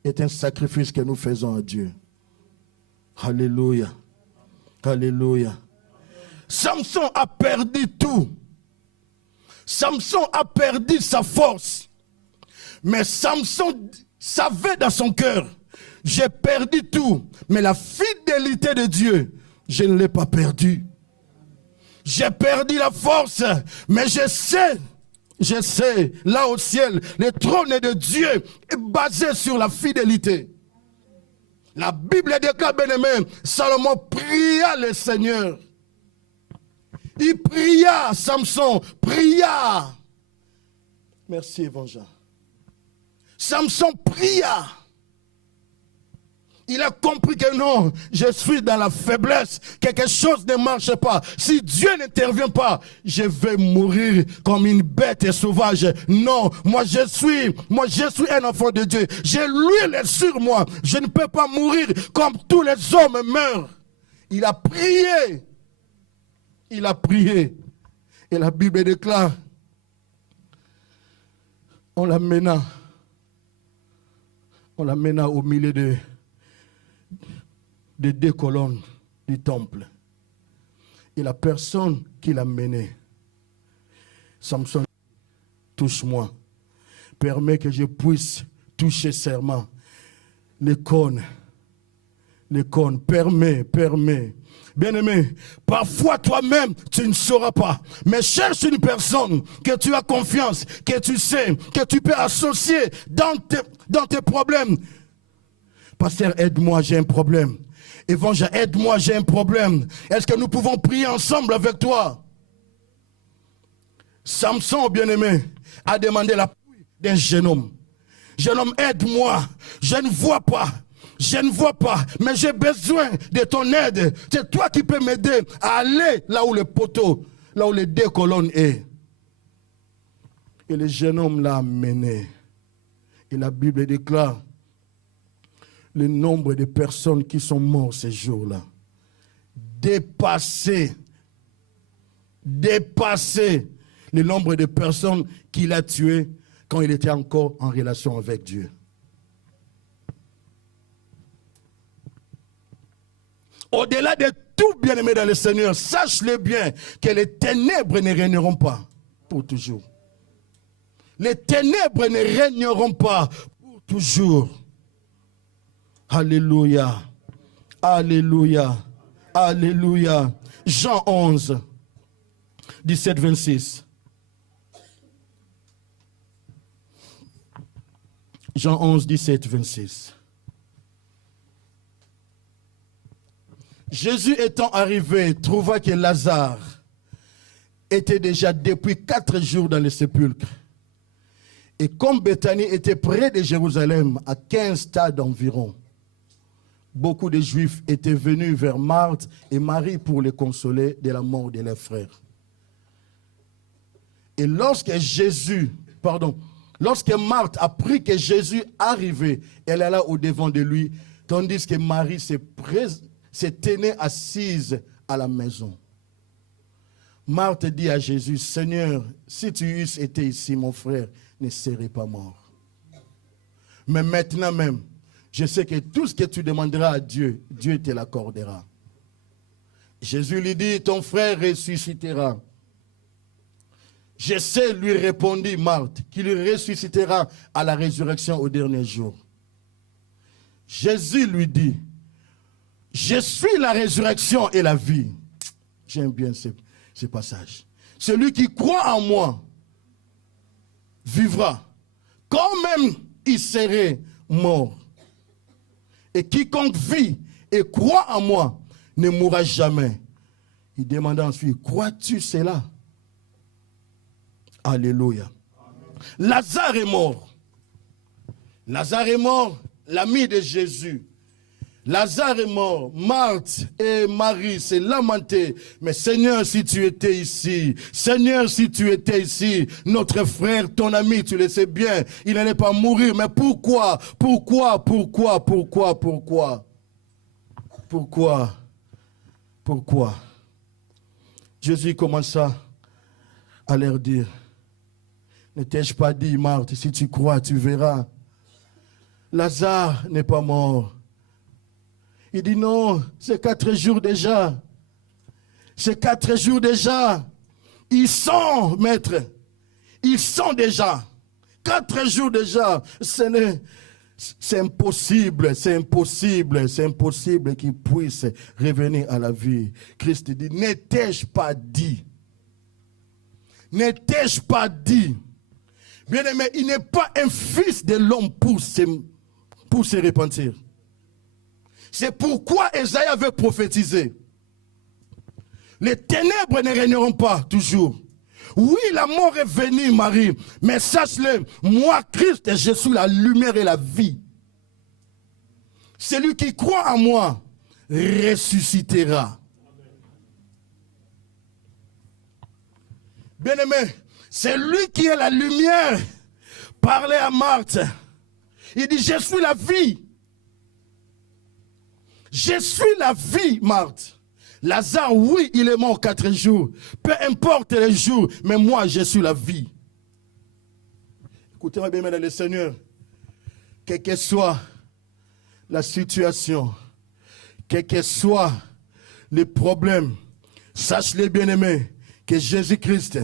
est un sacrifice que nous faisons à Dieu. Alléluia. Alléluia. Samson a perdu tout. Samson a perdu sa force. Mais Samson savait dans son cœur, j'ai perdu tout. Mais la fidélité de Dieu, je ne l'ai pas perdue. J'ai perdu la force, mais je sais, là au ciel, le trône de Dieu est basé sur la fidélité. La Bible déclare, bien-aimé, Salomon pria le Seigneur. Il pria, Samson, pria. Merci, Évangile. Samson pria. Il a compris que non, je suis dans la faiblesse, quelque chose ne marche pas. Si Dieu n'intervient pas, je vais mourir comme une bête sauvage. Non, moi je suis un enfant de Dieu. J'ai l'huile sur moi. Je ne peux pas mourir comme tous les hommes meurent. Il a prié. Il a prié. Et la Bible déclare, on l'amena au milieu de 2 colonnes du temple. Et la personne qui l'a mené, Samson, touche-moi. Permets que je puisse toucher serment les cônes. Permets. Bien-aimé, parfois toi-même, tu ne sauras pas. Mais cherche une personne que tu as confiance, que tu sais, que tu peux associer dans tes problèmes. Pasteur, aide-moi, j'ai un problème. Évangile, aide-moi, j'ai un problème. Est-ce que nous pouvons prier ensemble avec toi? Samson, bien-aimé, a demandé l'appui d'un jeune homme. Jeune homme, aide-moi, je ne vois pas, mais j'ai besoin de ton aide. C'est toi qui peux m'aider à aller là où le poteau, là où les deux colonnes est. Et le jeune homme l'a amené. Et la Bible déclare le nombre de personnes qui sont mortes ces jours-là. Dépasser le nombre de personnes qu'il a tuées quand il était encore en relation avec Dieu. Au-delà de tout, bien-aimé dans le Seigneur, sache-le bien que les ténèbres ne régneront pas pour toujours. Les ténèbres ne régneront pas pour toujours. Alléluia. Alléluia. Alléluia. Jean 11, 17, 26. Jean 11, 17, 26. Jésus étant arrivé, trouva que Lazare était déjà depuis 4 jours dans le sépulcre. Et comme Béthanie était près de Jérusalem, à 15 stades environ, beaucoup de Juifs étaient venus vers Marthe et Marie pour les consoler de la mort de leurs frères. Et lorsque Marthe apprit que Jésus arrivait, elle alla au-devant de lui, tandis que Marie se tenait assise à la maison. Marthe dit à Jésus, Seigneur, si tu eusses été ici, mon frère ne serait pas mort. Mais maintenant même, je sais que tout ce que tu demanderas à Dieu, Dieu te l'accordera. Jésus lui dit, ton frère ressuscitera. Je sais, lui répondit Marthe, qu'il ressuscitera à la résurrection au dernier jour. Jésus lui dit, je suis la résurrection et la vie. J'aime bien ce passage. Celui qui croit en moi vivra, quand même il serait mort. Et quiconque vit et croit en moi ne mourra jamais. Il demanda ensuite, crois-tu cela? Alléluia. Amen. Lazare est mort. Lazare est mort, l'ami de Jésus. Lazare est mort. Marthe et Marie s'est lamentée. Mais Seigneur, si tu étais ici, Seigneur, si tu étais ici, notre frère, ton ami, tu le sais bien, il n'allait pas mourir. Mais pourquoi? Pourquoi? Jésus commença à leur dire, ne t'ai-je pas dit, Marthe, si tu crois, tu verras. Lazare n'est pas mort. Il dit non, c'est 4 jours déjà. C'est 4 jours déjà. Ils sont, maître. Ils sont déjà. 4 jours déjà. C'est impossible qu'ils puissent revenir à la vie. Christ dit, ne t'ai-je pas dit? Ne t'ai-je pas dit? Bien-aimé, il n'est pas un fils de l'homme pour se repentir. C'est pourquoi Esaïe avait prophétisé. Les ténèbres ne régneront pas toujours. Oui, la mort est venue, Marie, mais sache-le, moi, Christ, je suis la lumière et la vie. Celui qui croit en moi ressuscitera. Bien-aimé, c'est lui qui est la lumière. Parlez à Marthe. Il dit, je suis la vie. Je suis la vie, Marthe. Lazare, oui, il est mort 4 jours. Peu importe les jours, mais moi, je suis la vie. Écoutez-moi bien, mesdames et Seigneur. Quelle que soit la situation, quel que soit les problèmes, sache-les bien-aimés, que Jésus-Christ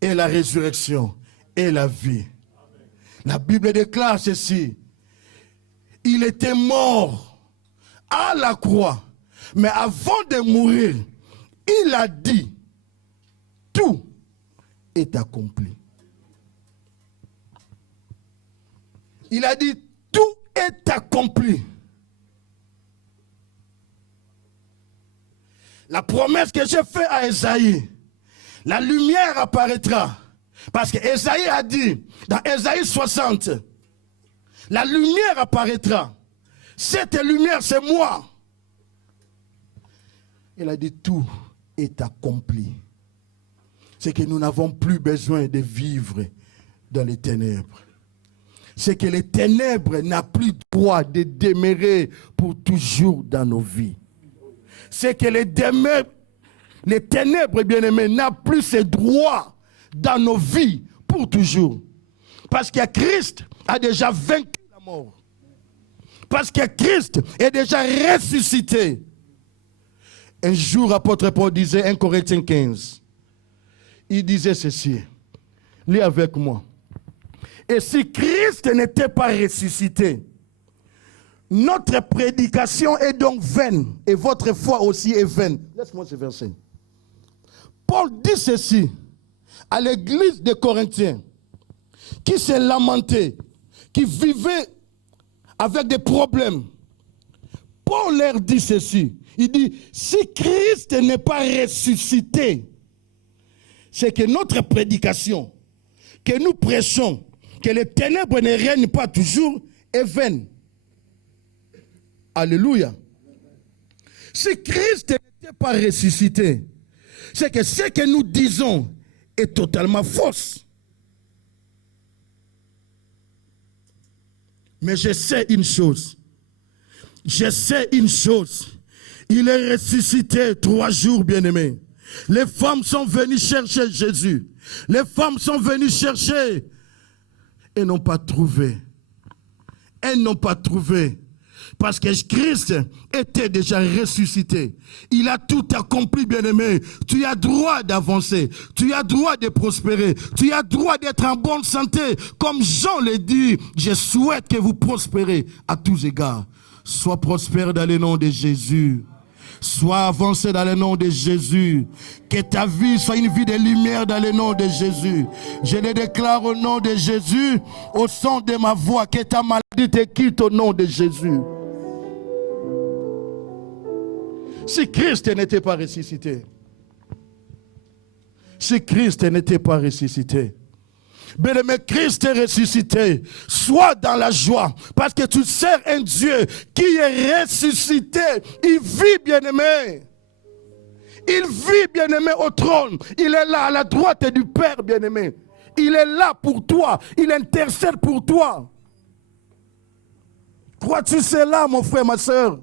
est la résurrection et la vie. La Bible déclare ceci. Il était mort à la croix, mais avant de mourir, il a dit, tout est accompli. Il a dit, tout est accompli. La promesse que j'ai faite à Esaïe, la lumière apparaîtra. Parce que Esaïe a dit, dans Esaïe 60, la lumière apparaîtra. Cette lumière, c'est moi. Il a dit, tout est accompli. C'est que nous n'avons plus besoin de vivre dans les ténèbres. C'est que les ténèbres n'ont plus droit de demeurer pour toujours dans nos vies. C'est que les ténèbres, bien-aimés, n'ont plus ce droit dans nos vies pour toujours. Parce que Christ a déjà vaincu la mort. Parce que Christ est déjà ressuscité. Un jour, l'apôtre Paul disait, 1 Corinthiens 15, il disait ceci, lis avec moi. Et si Christ n'était pas ressuscité, notre prédication est donc vaine, et votre foi aussi est vaine. Laisse-moi ce verset. Paul dit ceci à l'église des Corinthiens, qui s'est lamenté, qui vivait avec des problèmes. Paul leur dit ceci. Il dit, si Christ n'est pas ressuscité, c'est que notre prédication, que nous prêchons, que les ténèbres ne règnent pas toujours, est vaine. Alléluia. Si Christ n'était pas ressuscité, c'est que ce que nous disons est totalement fausse. Mais je sais une chose. Je sais une chose. Il est ressuscité 3 jours, bien-aimés. Les femmes sont venues chercher Jésus. Les femmes sont venues chercher et n'ont pas trouvé. Elles n'ont pas trouvé. Parce que Christ était déjà ressuscité. Il a tout accompli, bien-aimé. Tu as droit d'avancer. Tu as droit de prospérer. Tu as droit d'être en bonne santé. Comme Jean le dit, je souhaite que vous prospérez à tous égards. Sois prospère dans le nom de Jésus. Sois avancé dans le nom de Jésus. Que ta vie soit une vie de lumière dans le nom de Jésus. Je le déclare au nom de Jésus, au son de ma voix, que ta maladie te quitte au nom de Jésus. Si Christ n'était pas ressuscité, si Christ n'était pas ressuscité, bien-aimé, Christ est ressuscité. Sois dans la joie. Parce que tu sers un Dieu qui est ressuscité. Il vit, bien-aimé. Il vit, bien-aimé, au trône. Il est là à la droite du Père, bien-aimé. Il est là pour toi. Il intercède pour toi. Crois-tu cela, mon frère, ma soeur?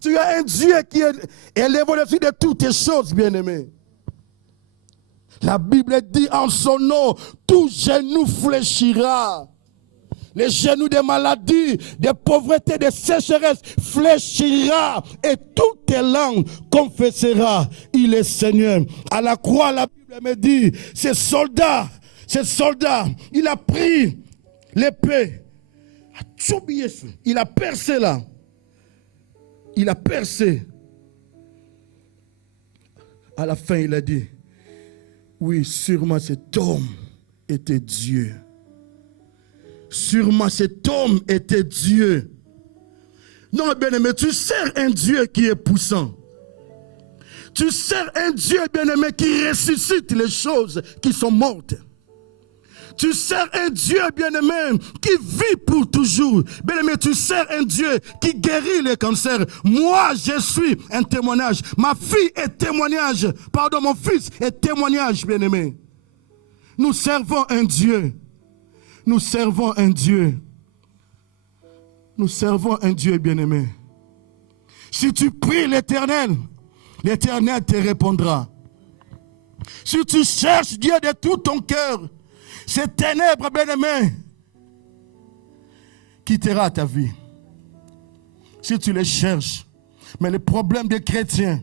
Tu as un Dieu qui est élevé au-dessus de toutes les choses, bien-aimé. La Bible dit en son nom, tout genou fléchira. Les genoux des maladies, des pauvretés, des sécheresses fléchira. Et toute langue confessera, il est Seigneur. À la croix, la Bible me dit, ces soldats, il a pris l'épée. Il a percé là. Il a percé. À la fin, il a dit, oui, sûrement cet homme était Dieu. Sûrement cet homme était Dieu. Non, bien-aimé, tu sers un Dieu qui est puissant. Tu sers un Dieu, bien-aimé, qui ressuscite les choses qui sont mortes. Tu sers un Dieu, bien-aimé, qui vit pour toujours. Bien-aimé, tu sers un Dieu qui guérit les cancers. Moi, je suis un témoignage. Ma fille est témoignage. Pardon, mon fils est témoignage, bien-aimé. Nous servons un Dieu. Nous servons un Dieu. Nous servons un Dieu, bien-aimé. Si tu pries l'Éternel, l'Éternel te répondra. Si tu cherches Dieu de tout ton cœur, ces ténèbres, bien-aimé, quittera ta vie. Si tu les cherches. Mais le problème des chrétiens,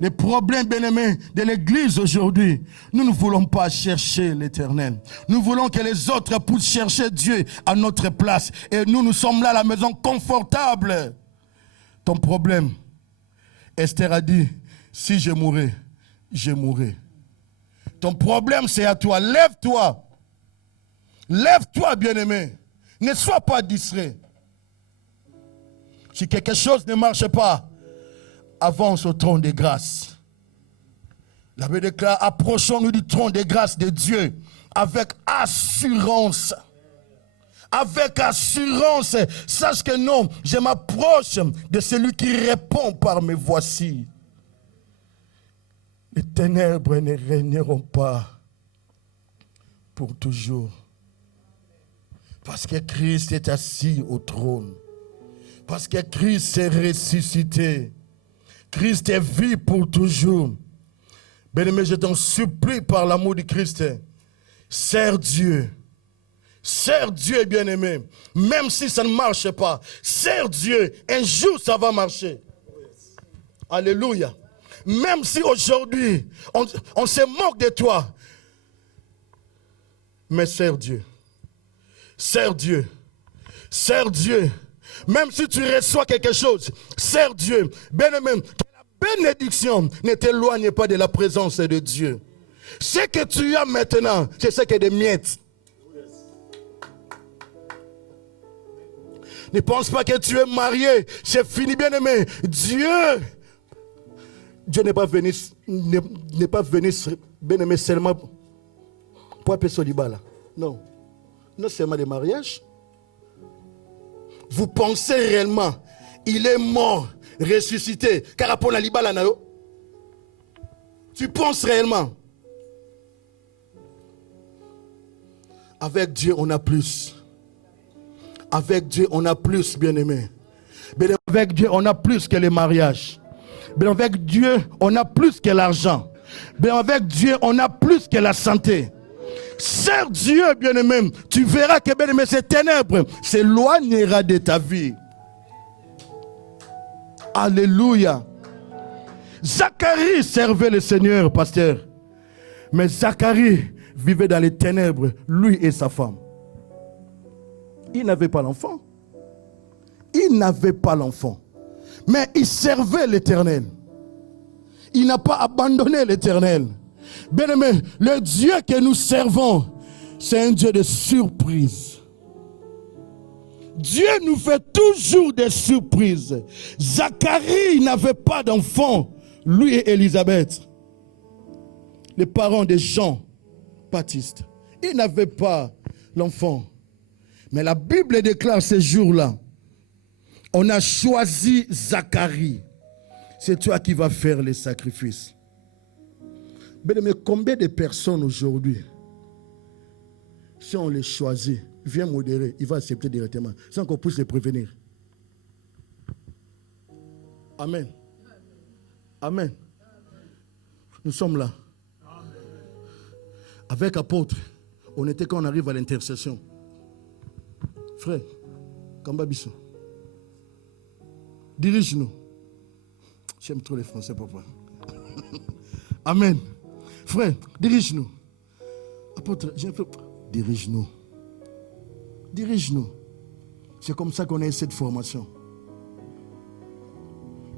Les problèmes, bien-aimés, de l'Église aujourd'hui, nous ne voulons pas chercher l'Éternel. Nous voulons que les autres puissent chercher Dieu à notre place. Et nous sommes là à la maison confortable. Ton problème, Esther a dit, si je mourais, je mourrais. Ton problème, c'est à toi. Lève-toi. Lève-toi, bien-aimé. Ne sois pas distrait. Si quelque chose ne marche pas, avance au trône de grâce. La Bible déclare, approchons-nous du trône de grâce de Dieu avec assurance. Avec assurance. Sache que non, je m'approche de celui qui répond par mes voici. Les ténèbres ne régneront pas pour toujours. Parce que Christ est assis au trône. Parce que Christ est ressuscité. Christ est vie pour toujours. Bien-aimé, je t'en supplie par l'amour de Christ. Sers Dieu. Sers Dieu, bien-aimé. Même si ça ne marche pas. Sers Dieu. Un jour, ça va marcher. Alléluia. Même si aujourd'hui, on se moque de toi. Mais sers Dieu. Sers Dieu. Sers Dieu. Même si tu reçois quelque chose, sers Dieu. Bien-aimé, que la bénédiction ne t'éloigne pas de la présence de Dieu. Ce que tu as maintenant, c'est ce que des miettes. Ne pense pas que tu es marié, c'est fini, bien-aimé. Dieu n'est pas venu, bien-aimé, seulement pour appeler Soliba là. Non. Non seulement des mariages. Vous pensez réellement, il est mort, ressuscité, car après la libala nayo. Tu penses réellement. Avec Dieu, on a plus. Avec Dieu, on a plus, bien-aimé. Avec Dieu, on a plus que les mariages. Avec Dieu, on a plus que l'argent. Avec Dieu, on a plus que la santé. Sers Dieu, bien-aimé. Tu verras que, bien-aimé, ces ténèbres s'éloignera de ta vie. Alléluia. Zacharie servait le Seigneur, pasteur. Mais Zacharie vivait dans les ténèbres, lui et sa femme. Il n'avait pas l'enfant. Il n'avait pas l'enfant. Mais il servait l'Éternel. Il n'a pas abandonné l'Éternel. Bien-aimé, le Dieu que nous servons, c'est un Dieu de surprise. Dieu nous fait toujours des surprises. Zacharie n'avait pas d'enfant, lui et Élisabeth, les parents de Jean-Baptiste. Ils n'avaient pas l'enfant. Mais la Bible déclare ces jours-là, on a choisi Zacharie. C'est toi qui vas faire les sacrifices. Mais combien de personnes aujourd'hui, si on les choisit, viens modérer, il va accepter directement, sans qu'on puisse les prévenir. Amen. Amen. Nous sommes là. Avec apôtre, on était quand on arrive à l'intercession. Frère, Kamba Bissou, dirige-nous. J'aime trop les Français, papa. Amen. Frère, dirige-nous. Apôtre, dirige-nous. Dirige-nous. C'est comme ça qu'on a cette formation.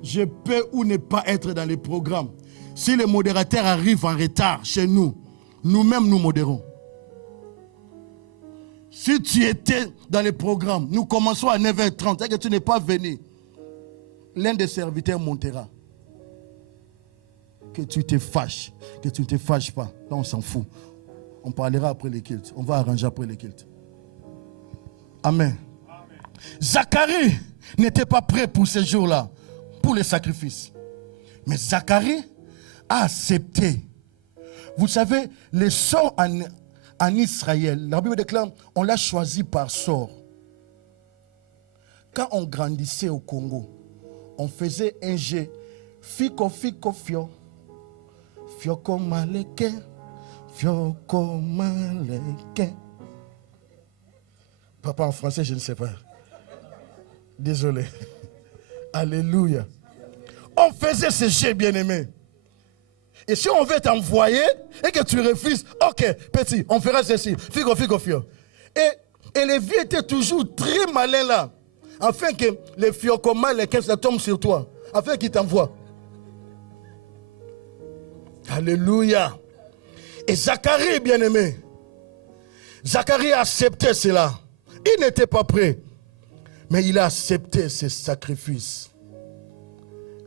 Je peux ou ne pas être dans les programmes. Si les modérateurs arrivent en retard chez nous, nous-mêmes nous modérons. Si tu étais dans les programmes, nous commençons à 9h30 et que tu n'es pas venu, l'un des serviteurs montera. Que tu te fâches, que tu ne te fâches pas. Là, on s'en fout. On parlera après les cultes. On va arranger après les cultes. Amen. Amen. Zacharie n'était pas prêt pour ce jour-là, pour les sacrifices. Mais Zacharie a accepté. Vous savez, les sorts en Israël, la Bible déclare, on l'a choisi par sort. Quand on grandissait au Congo, on faisait un jet. Fiko, fiko, fio. Fioko maleke. Fioko maleke. Papa, en français, je ne sais pas. Désolé. Alléluia. On faisait ce jet, bien-aimé. Et si on veut t'envoyer et que tu refuses, ok, petit, on fera ceci. Figo. Et les vies étaient toujours très malins là. Afin que les fiocomats, les caisses, tombent sur toi. Afin qu'ils t'envoient. Alléluia. Et Zacharie, bien-aimé, Zacharie a accepté cela. Il n'était pas prêt. Mais il a accepté ce sacrifice.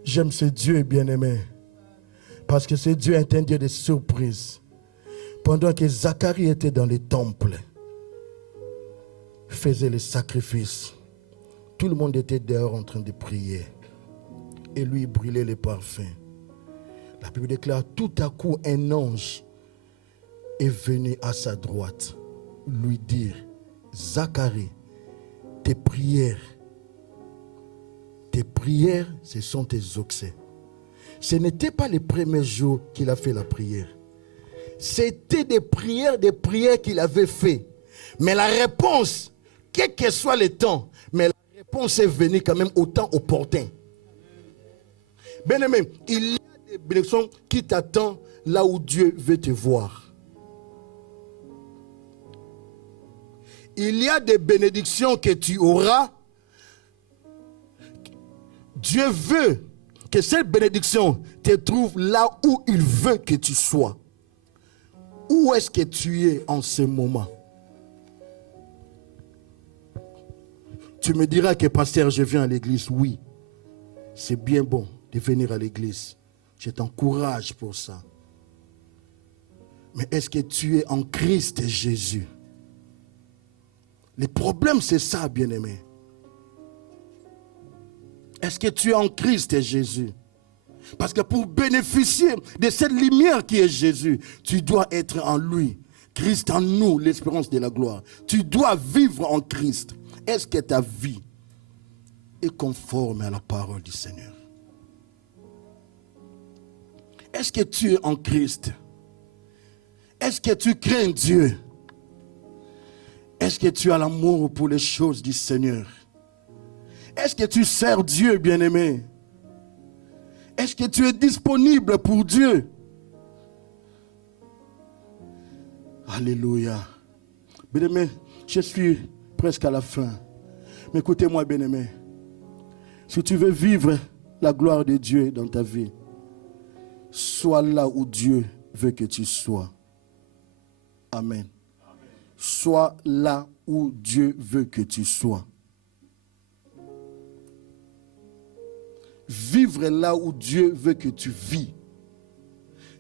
J'aime ce Dieu, bien-aimé. Parce que ce Dieu est un Dieu de surprise. Pendant que Zacharie était dans les temples, faisait les sacrifices, tout le monde était dehors en train de prier. Et lui, il brûlait les parfums. La Bible déclare, tout à coup, un ange est venu à sa droite, lui dire, Zacharie, tes prières, ce sont tes succès. Ce n'était pas les premiers jours qu'il a fait la prière. C'était des prières qu'il avait fait. Mais la réponse, quel que soit le temps, mais la réponse est venue quand même au temps opportun. Bien-aimé, il y a des bénédictions qui t'attendent là où Dieu veut te voir. Il y a des bénédictions que tu auras. Dieu veut que cette bénédiction te trouve là où il veut que tu sois. Où est-ce que tu es en ce moment? Tu me diras que pasteur, je viens à l'église. Oui, c'est bien bon de venir à l'église. Je t'encourage pour ça. Mais est-ce que tu es en Christ Jésus? Le problème, c'est ça, bien-aimé. Est-ce que tu es en Christ Jésus? Parce que pour bénéficier de cette lumière qui est Jésus, tu dois être en lui. Christ en nous, l'espérance de la gloire. Tu dois vivre en Christ. Est-ce que ta vie est conforme à la parole du Seigneur? Est-ce que tu es en Christ? Est-ce que tu crains Dieu? Est-ce que tu as l'amour pour les choses du Seigneur? Est-ce que tu sers Dieu, bien-aimé? Est-ce que tu es disponible pour Dieu? Alléluia. Bien-aimé, je suis presque à la fin. Mais écoutez-moi, bien-aimé. Si tu veux vivre la gloire de Dieu dans ta vie, sois là où Dieu veut que tu sois. Amen. Sois là où Dieu veut que tu sois. Vivre là où Dieu veut que tu vis.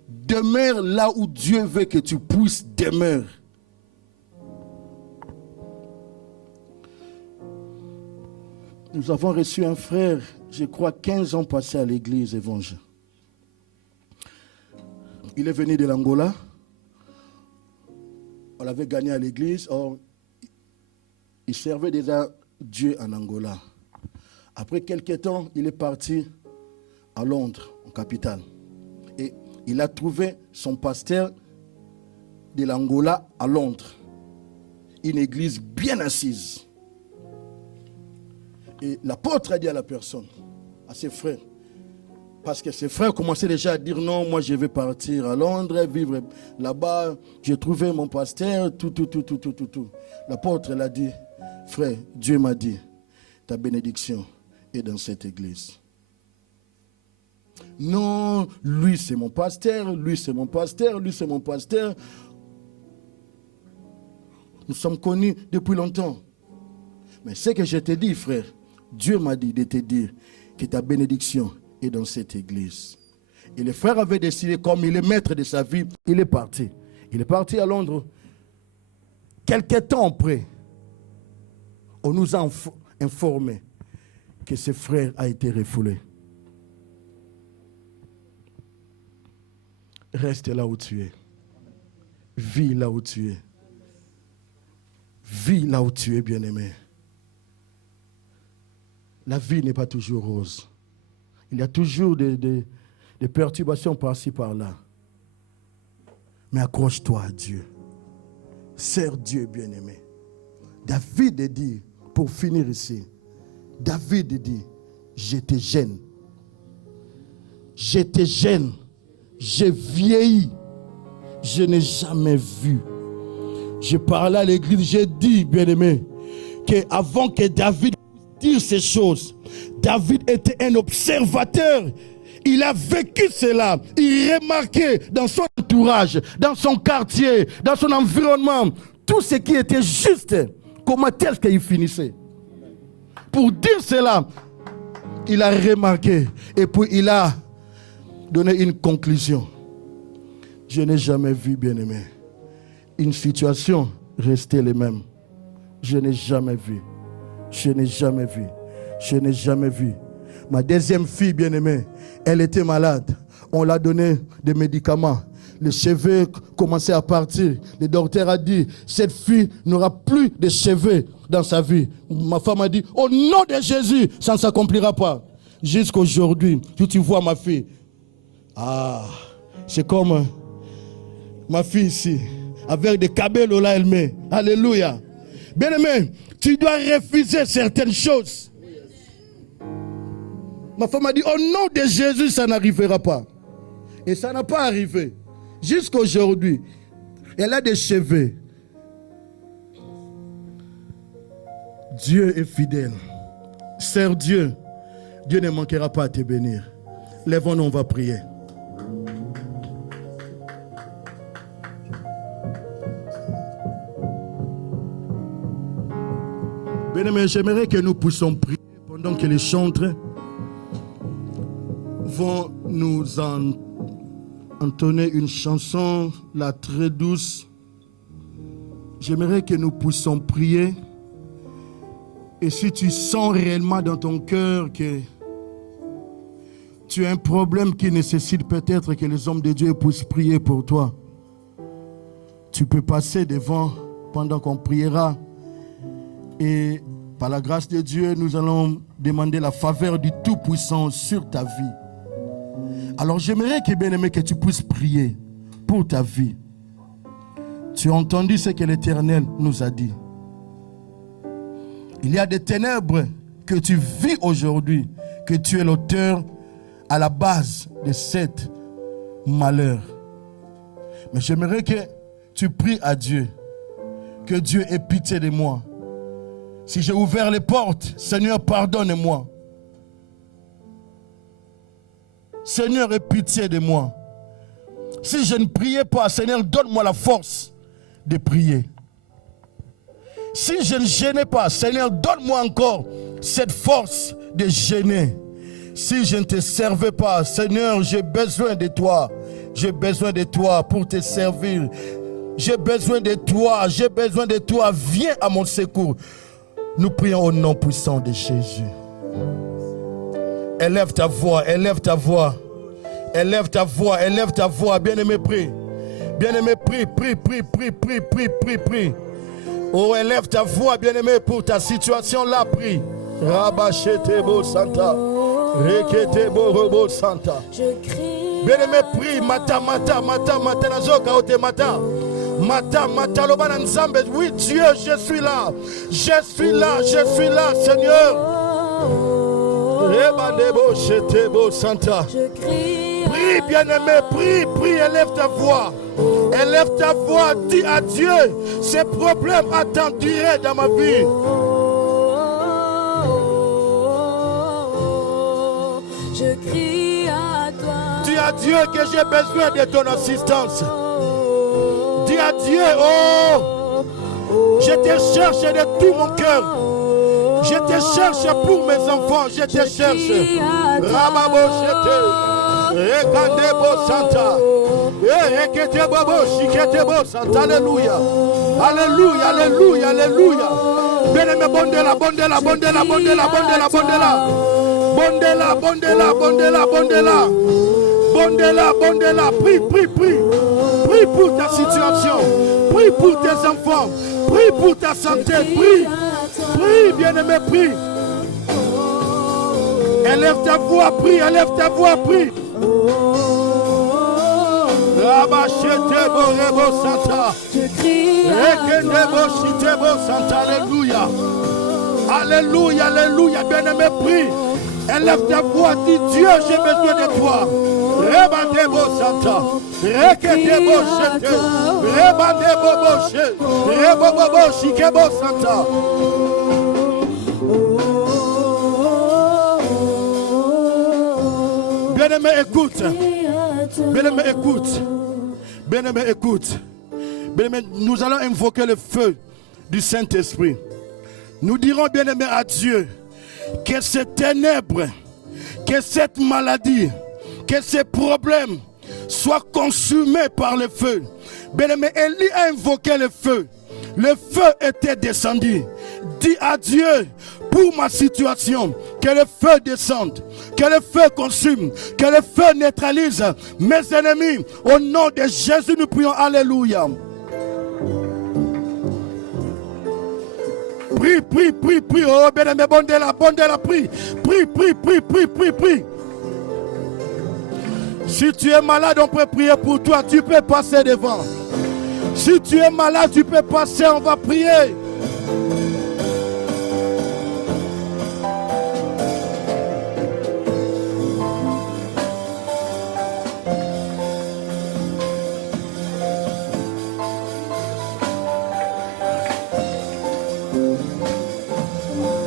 Demeure là où Dieu veut que tu puisses demeurer. Nous avons reçu un frère, je crois 15 ans passés à l'église évangile. Il est venu de l'Angola. On l'avait gagné à l'église. Or, il servait déjà Dieu en Angola. Après quelques temps, il est parti à Londres, en capitale. Et il a trouvé son pasteur de l'Angola à Londres. Une église bien assise. Et l'apôtre a dit à la personne, à ses frères, parce que ses frères commençaient déjà à dire non, moi je vais partir à Londres, vivre là-bas. J'ai trouvé mon pasteur, tout. L'apôtre l'a dit, frère, Dieu m'a dit, ta bénédiction est dans cette église. Non, lui c'est mon pasteur, lui c'est mon pasteur, lui c'est mon pasteur. Nous sommes connus depuis longtemps. Mais ce que je te dis, frère, Dieu m'a dit de te dire que ta bénédiction est dans cette église. Et le frère avait décidé, comme il est maître de sa vie, il est parti. Il est parti à Londres. Quelque temps après, on nous a informé que ce frère a été refoulé. Reste là où tu es. Vis là où tu es. Vis là où tu es, bien-aimé. La vie n'est pas toujours rose. Il y a toujours des perturbations par-ci, par-là. Mais accroche-toi à Dieu. Sers Dieu, bien-aimé. David dit, pour finir ici, David dit, j'étais jeune. J'étais jeune j'ai vieilli. Je n'ai jamais vu. Je parlais à l'église, j'ai dit, bien-aimé, qu'avant que David dise ces choses, David était un observateur. Il a vécu cela. Il remarquait dans son entourage, dans son quartier, dans son environnement, tout ce qui était juste. Comment est-ce qu'il finissait? Pour dire cela, il a remarqué et puis il a donné une conclusion. Je n'ai jamais vu, bien-aimé, une situation rester les mêmes. Je n'ai jamais vu. Je n'ai jamais vu. Je n'ai jamais vu. Ma deuxième fille, bien-aimée, elle était malade. On l'a donné des médicaments. Les cheveux commençaient à partir. Le docteur a dit, cette fille n'aura plus de cheveux dans sa vie. Ma femme a dit, au nom de Jésus, ça ne s'accomplira pas. Jusqu'aujourd'hui, tu vois ma fille. Ah, c'est comme ma fille ici, avec des cabellos là, elle met. Alléluia. Bien-aimé, tu dois refuser certaines choses. Ma femme a dit, au nom de Jésus, ça n'arrivera pas. Et ça n'a pas arrivé. Jusqu'aujourd'hui, elle a des cheveux. Dieu est fidèle. Sers Dieu. Dieu ne manquera pas à te bénir. Lèvons-nous, on va prier. Bien-aimés, j'aimerais que nous puissions prier pendant que les chantres vont nous entonner une chanson, là, très douce. J'aimerais que nous puissions prier. Et si tu sens réellement dans ton cœur que tu as un problème qui nécessite peut-être que les hommes de Dieu puissent prier pour toi, tu peux passer devant pendant qu'on priera. Et par la grâce de Dieu, nous allons demander la faveur du Tout-Puissant sur ta vie. Alors j'aimerais que, bien-aimé, que tu puisses prier pour ta vie. Tu as entendu ce que l'Éternel nous a dit. Il y a des ténèbres que tu vis aujourd'hui, que tu es l'auteur à la base de cet malheur. Mais j'aimerais que tu pries à Dieu, que Dieu ait pitié de moi. Si j'ai ouvert les portes, Seigneur, pardonne-moi. Seigneur, aie pitié de moi. Si je ne priais pas, Seigneur, donne-moi la force de prier. Si je ne gênais pas, Seigneur, donne-moi encore cette force de gêner. Si je ne te servais pas, Seigneur, j'ai besoin de toi. J'ai besoin de toi pour te servir. J'ai besoin de toi, j'ai besoin de toi. Viens à mon secours. Nous prions au nom puissant de Jésus. Élève ta voix, élève ta voix. Élève ta voix, élève ta voix. Bien-aimé, prie. Bien-aimé, prie, prie, prie, prie, prie, prie, prie, prie. Oh, élève ta voix, bien-aimé, pour ta situation là, prie. Rabachetebo Santa. Reketebo Robo Santa. Bien-aimé, prie. Mata, mata, mata, mata, nazoka ote mata. Mata, mata, lobana nzambe. Oui, Dieu, je suis là. Je suis là, je suis là, Seigneur. Rebandebo Chetebo Santa. Prie, bien-aimé, prie, prie, élève ta voix. Élève ta voix, dis à Dieu, ces problèmes attendent durée dans ma vie. Je crie à toi. Dis à Dieu que j'ai besoin de ton assistance. Dis à Dieu, oh, je te cherche de tout mon cœur. Je te cherche pour mes enfants, je te cherche. Rababo Chete. Rekandebo Santa. Reketebo Shiketebo Santa. Alléluia. Alléluia, alléluia, alléluia. Bien-aimé, bondela, bondela, bondela, bondela, bondela, bondela. Bondela, bondela, bondela, bondela. Bondela, bondela. Prie, prie, prie. Prie pour ta situation. Prie pour tes enfants. Prie pour ta santé. Prie. Prie, bien-aimé, prie. Élève ta voix, prie. Élève ta voix, prie. Rabachetebo Rebo Santa. Rekendebo Shitebo Santa. Alléluia. Alléluia, alléluia. Bien-aimé, prie. Élève ta voix, dis Dieu, j'ai besoin de toi. Rebandebo Santa, Reketebo Chete, Rebandebo Boche, Rebobobo Shikebo Santa. Bien-aimé, écoute. Bien-aimé, écoute. Bien-aimé, écoute. Bien-aimé, nous allons invoquer le feu du Saint-Esprit. Nous dirons, bien-aimé, à Dieu que ces ténèbres, que cette maladie, que ces problèmes soient consumés par le feu. Bien-aimé, Élie a invoqué le feu. Le feu était descendu. Dis à Dieu pour ma situation que le feu descende, que le feu consume, que le feu neutralise mes ennemis. Au nom de Jésus, nous prions. Alléluia. Prie, prie, prie, prie. Oh, bien-aimé, bondela, prie. Prie, prie, prie, prie, prie, prie. Si tu es malade, on peut prier pour toi. Tu peux passer devant. Si tu es malade, tu peux passer. On va prier.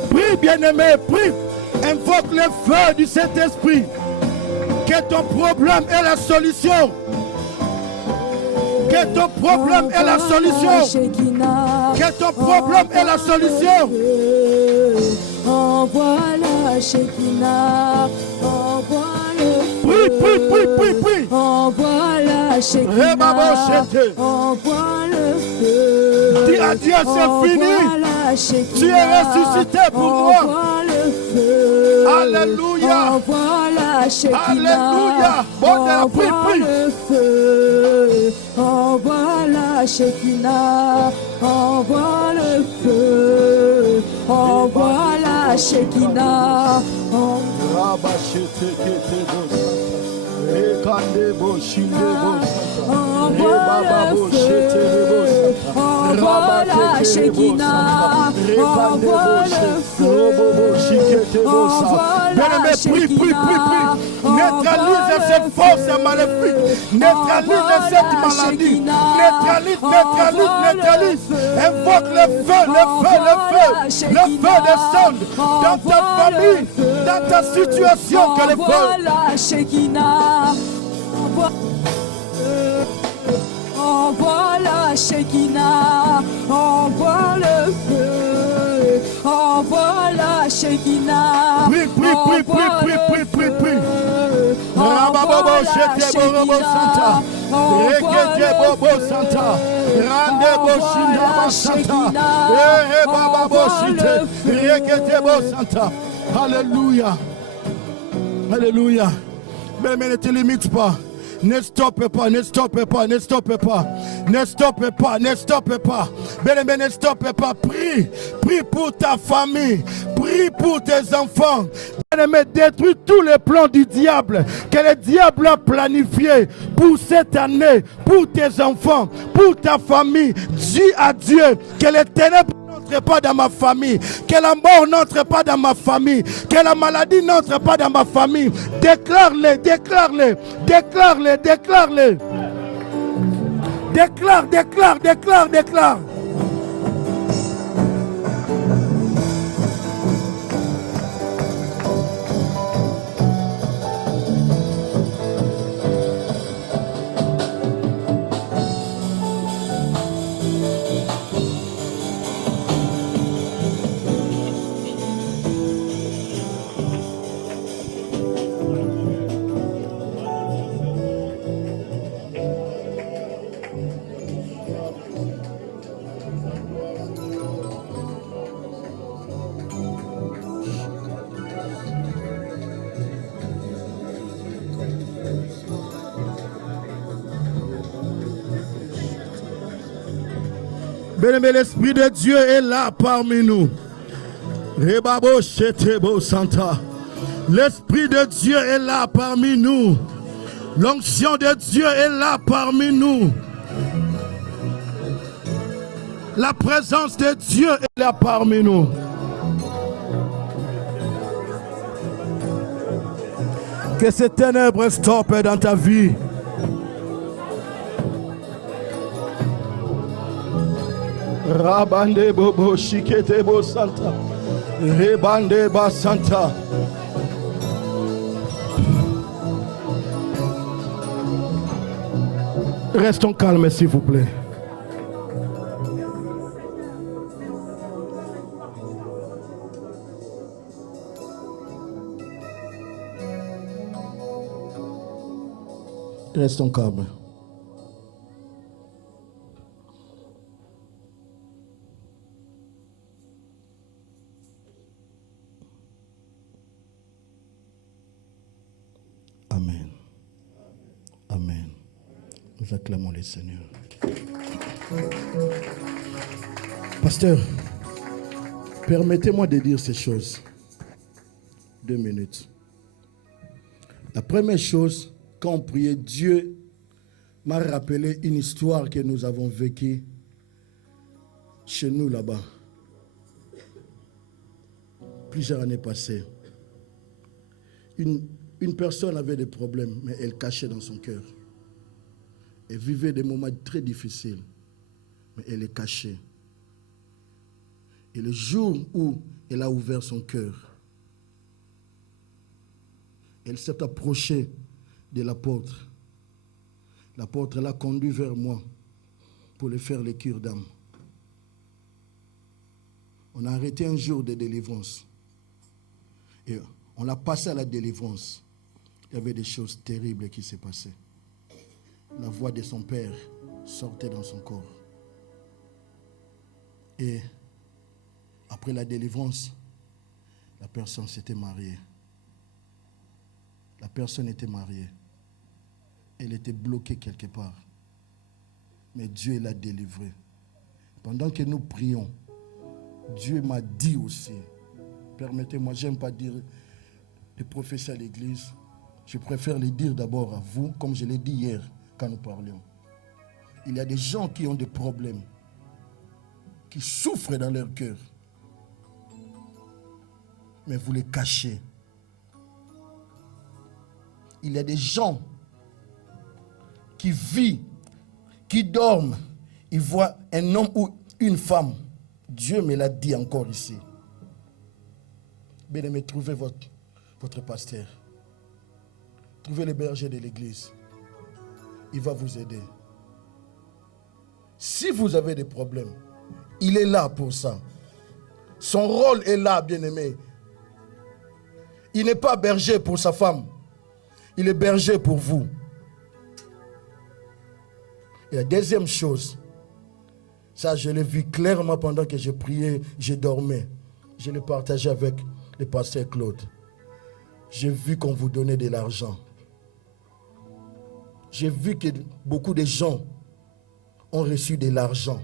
Prie, bien-aimé, prie. Invoque le feu du Saint-Esprit. Que ton problème est la solution. Que ton problème est la solution. Que ton problème est la solution. Envoie la Shekinah. Envoie le Prie, prie, prie, prie, prie. Envoie la Shekinah. Envoie le feu. Dis à Dieu, c'est fini. Tu es ressuscité pour moi. Alléluia. Envoie la Shekinah. Alléluia. Bon, prie, prie. Envoie la Shekinah. Envoie le feu. Envoie la Shekinah. Envoie le feu. Envoie la Shekinah. Envoie le feu. Bien-aimé, prie, prie, prie, prie. Neutralise cette force maléfique. Neutralise cette maladie. Neutralise, neutralise, neutralise. Invoque le feu, le feu, le feu. Le feu descend dans ta famille, dans ta situation. Que le feu. Envoie la Shekinah. Envoie la Shekinah. Envoie le feu. Envoie la Shekinah. Prie, prie, prie, prie, prie, prie, prie, prie. Rababobo, Shete Bobo Santa. Rekete Bobo Santa. Rande Boshinda Santa. Bababo Shite. Rekete Bobo Santa. Alléluia. Alléluia. Mais ne te limite pas. Ne stoppez pas, ne stoppez pas, ne stoppez pas. Ne stoppez pas, ne stoppez pas. Bien-aimé, ne stoppez pas. Prie, prie pour ta famille. Prie pour tes enfants. Bien-aimé, détruis tous les plans du diable que le diable a planifié pour cette année, pour tes enfants, pour ta famille. Dis à Dieu que les ténèbres n'entre pas dans ma famille, que la mort n'entre pas dans ma famille, que la maladie n'entre pas dans ma famille. Déclare-les, déclare-les, déclare-les, déclare-les. Déclare, déclare, déclare, déclare. Bien-aimé, l'Esprit de Dieu est là parmi nous. L'Esprit de Dieu est là parmi nous. L'onction de Dieu est là parmi nous. La présence de Dieu est là parmi nous. Que ces ténèbres stoppent dans ta vie. Rabande bobo shikete bo santa. Rebande ba santa. Restons calmes s'il vous plaît. Restons calmes. Amen. Amen. Nous acclamons le Seigneur. Pasteur, permettez-moi de dire ces choses. 2 minutes. La première chose, quand on priait, Dieu m'a rappelé une histoire que nous avons vécue chez nous là-bas. Plusieurs années passées. Une personne avait des problèmes, mais elle cachait dans son cœur. Elle vivait des moments très difficiles, mais elle est cachée. Et le jour où elle a ouvert son cœur, elle s'est approchée de l'apôtre. L'apôtre l'a conduit vers moi pour lui faire les cures d'âme. On a arrêté un jour de délivrance. Et on l'a passé à la délivrance. Il y avait des choses terribles qui s'est passées. La voix de son père sortait dans son corps. Et après la délivrance, la personne s'était mariée. La personne était mariée. Elle était bloquée quelque part. Mais Dieu l'a délivrée. Pendant que nous prions, Dieu m'a dit aussi, permettez-moi, j'aime pas dire de prophéties à l'église. Je préfère le dire d'abord à vous, comme je l'ai dit hier quand nous parlions. Il y a des gens qui ont des problèmes, qui souffrent dans leur cœur. Mais vous les cachez. Il y a des gens qui vivent, qui dorment. Ils voient un homme ou une femme. Dieu me l'a dit encore ici. Bien-aimé, trouvez votre pasteur. Trouvez le berger de l'église. Il va vous aider. Si vous avez des problèmes, il est là pour ça. Son rôle est là, bien-aimé. Il n'est pas berger pour sa femme. Il est berger pour vous. Et la deuxième chose, ça je l'ai vu clairement pendant que je priais, je dormais. Je l'ai partagé avec le pasteur Claude. J'ai vu qu'on vous donnait de l'argent. J'ai vu que beaucoup de gens ont reçu de l'argent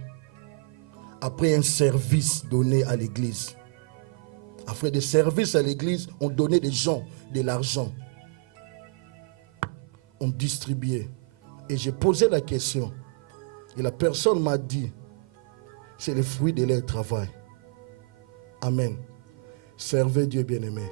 après un service donné à l'église. Après des services à l'église, on donnait des gens de l'argent. On distribuait. Et j'ai posé la question. Et la personne m'a dit, c'est le fruit de leur travail. Amen. Servez Dieu bien-aimé.